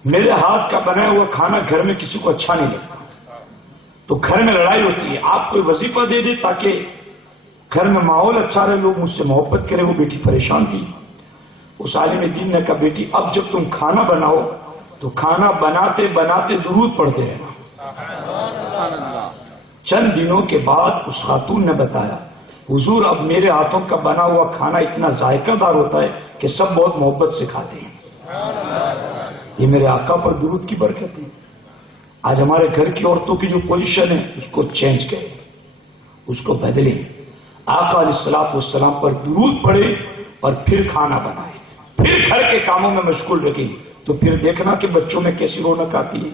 میرے ہاتھ کا بنایا ہوا کھانا گھر میں کسی کو اچھا نہیں لگتا، تو گھر میں لڑائی ہوتی ہے، آپ کوئی وظیفہ دے دے تاکہ گھر میں ماحول اچھا رہے، لوگ مجھ سے محبت کریں۔ وہ بیٹی پریشان تھی۔ اس عالم دین نے کہا بیٹی اب جب تم کھانا بناؤ تو کھانا بناتے بناتے درود پڑھتے رہنا۔ چند دنوں کے بعد اس خاتون نے بتایا حضور اب میرے ہاتھوں کا بنا ہوا کھانا اتنا ذائقہ دار ہوتا ہے کہ سب بہت محبت سے کھاتے ہیں۔ یہ میرے آقا پر درود کی برکت ہے۔ آج ہمارے گھر کی عورتوں کی جو پوزیشن ہے اس کو چینج کریں، اس کو بدلیں، آقا علیہ الصلوۃ والسلام پر درود پڑھے اور پھر کھانا بنائے، پھر گھر کے کاموں میں مشغول رکھیں، تو پھر دیکھنا کہ بچوں میں کیسی رونق آتی ہے،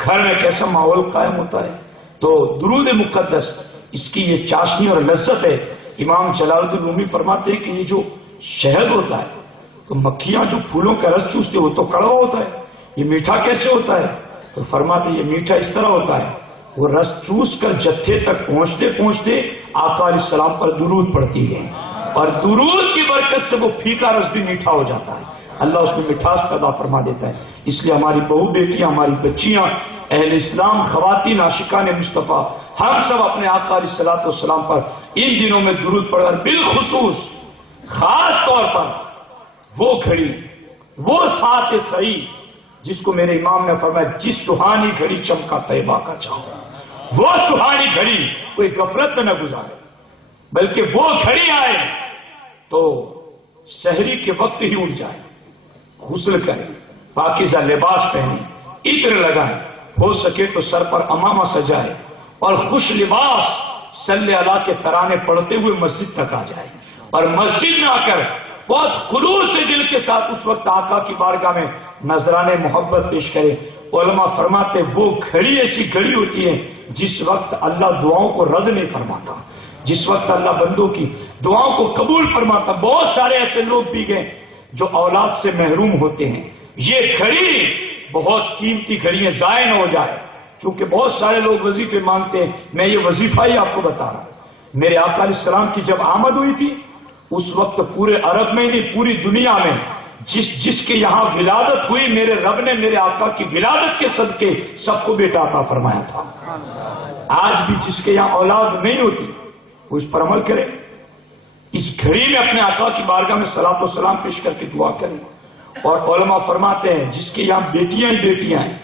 گھر میں کیسا ماحول قائم ہوتا ہے۔ تو درود مقدس اس کی یہ چاشنی اور لذت ہے۔ امام جلال الدین رومی فرماتے ہیں کہ یہ جو شہد ہوتا ہے تو مکھیاں جو پھولوں کا رس چوستے وہ تو کڑوا ہوتا ہے، یہ میٹھا کیسے ہوتا ہے؟ تو فرماتے یہ میٹھا اس طرح ہوتا ہے، وہ رس چوس کر جتھے تک پہنچتے پہنچتے آقا علیہ السلام پر درود پڑتی گئے، اور درود کی برکت سے وہ پھیکا رس بھی میٹھا ہو جاتا ہے، اللہ اس میں مٹھاس پیدا فرما دیتا ہے۔ اس لیے ہماری بہو بیٹیاں، ہماری بچیاں، اہل اسلام، خواتین، عاشقان مصطفیٰ، ہم سب اپنے آقا علیہ الصلوۃ والسلام پر ان دنوں میں درود پڑھ کر بالخصوص خاص طور پر وہ گھڑی، وہ ساعت صحیح جس کو میرے امام نے فرمایا جس سہانی گھڑی چمکا طیبہ کا چاند، وہ سہانی گھڑی کوئی غفلت میں نہ گزارے، بلکہ وہ گھڑی آئے تو سحری کے وقت ہی اٹھ جائے، غسل کریں، پاکیزہ لباس پہنیں، عطر لگائیں، ہو سکے تو سر پر امامہ سجائے اور خوش لباس صلی اللہ کے ترانے پڑھتے ہوئے مسجد تک آ جائے، اور مسجد میں آ کر بہت خلوص سے دل کے ساتھ اس وقت آقا کی بارگاہ میں نذرانے محبت پیش کرے۔ علماء فرماتے وہ گھڑی ایسی گھڑی ہوتی ہے جس وقت اللہ دعاؤں کو رد نہیں فرماتا، جس وقت اللہ بندوں کی دعاؤں کو قبول فرماتا۔ بہت سارے ایسے لوگ بھی گئے جو اولاد سے محروم ہوتے ہیں، یہ گھڑی بہت قیمتی گھڑی ہے، ضائع نہ ہو جائے۔ چونکہ بہت سارے لوگ وظیفے مانگتے ہیں، میں یہ وظیفہ ہی آپ کو بتا رہا ہوں۔ میرے آقا علیہ السلام کی جب آمد ہوئی تھی اس وقت پورے عرب میں نہیں پوری دنیا میں جس کے یہاں ولادت ہوئی، میرے رب نے میرے آقا کی ولادت کے صدقے سب کو بیٹا عطا فرمایا تھا۔ آج بھی جس کے یہاں اولاد نہیں ہوتی وہ اس پر عمل کرے، اس گھڑی میں اپنے آقا کی بارگاہ میں صلاۃ و سلام پیش کر کے دعا کریں۔ اور علماء فرماتے ہیں جس کے یہاں بیٹیاں ہی بیٹیاں ہیں،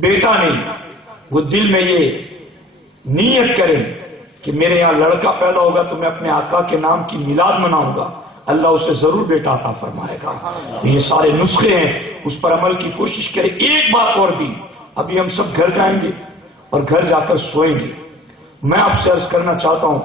بیٹا نہیں، وہ دل میں یہ نیت کریں کہ میرے یہاں لڑکا پیدا ہوگا تو میں اپنے آقا کے نام کی میلاد مناؤں گا، اللہ اسے ضرور بیٹا عطا فرمائے گا۔ یہ سارے نسخے ہیں، اس پر عمل کی کوشش کریں۔ ایک بات اور بھی، ابھی ہم سب گھر جائیں گے اور گھر جا کر سوئیں گے، میں آپ سے عرض کرنا چاہتا ہوں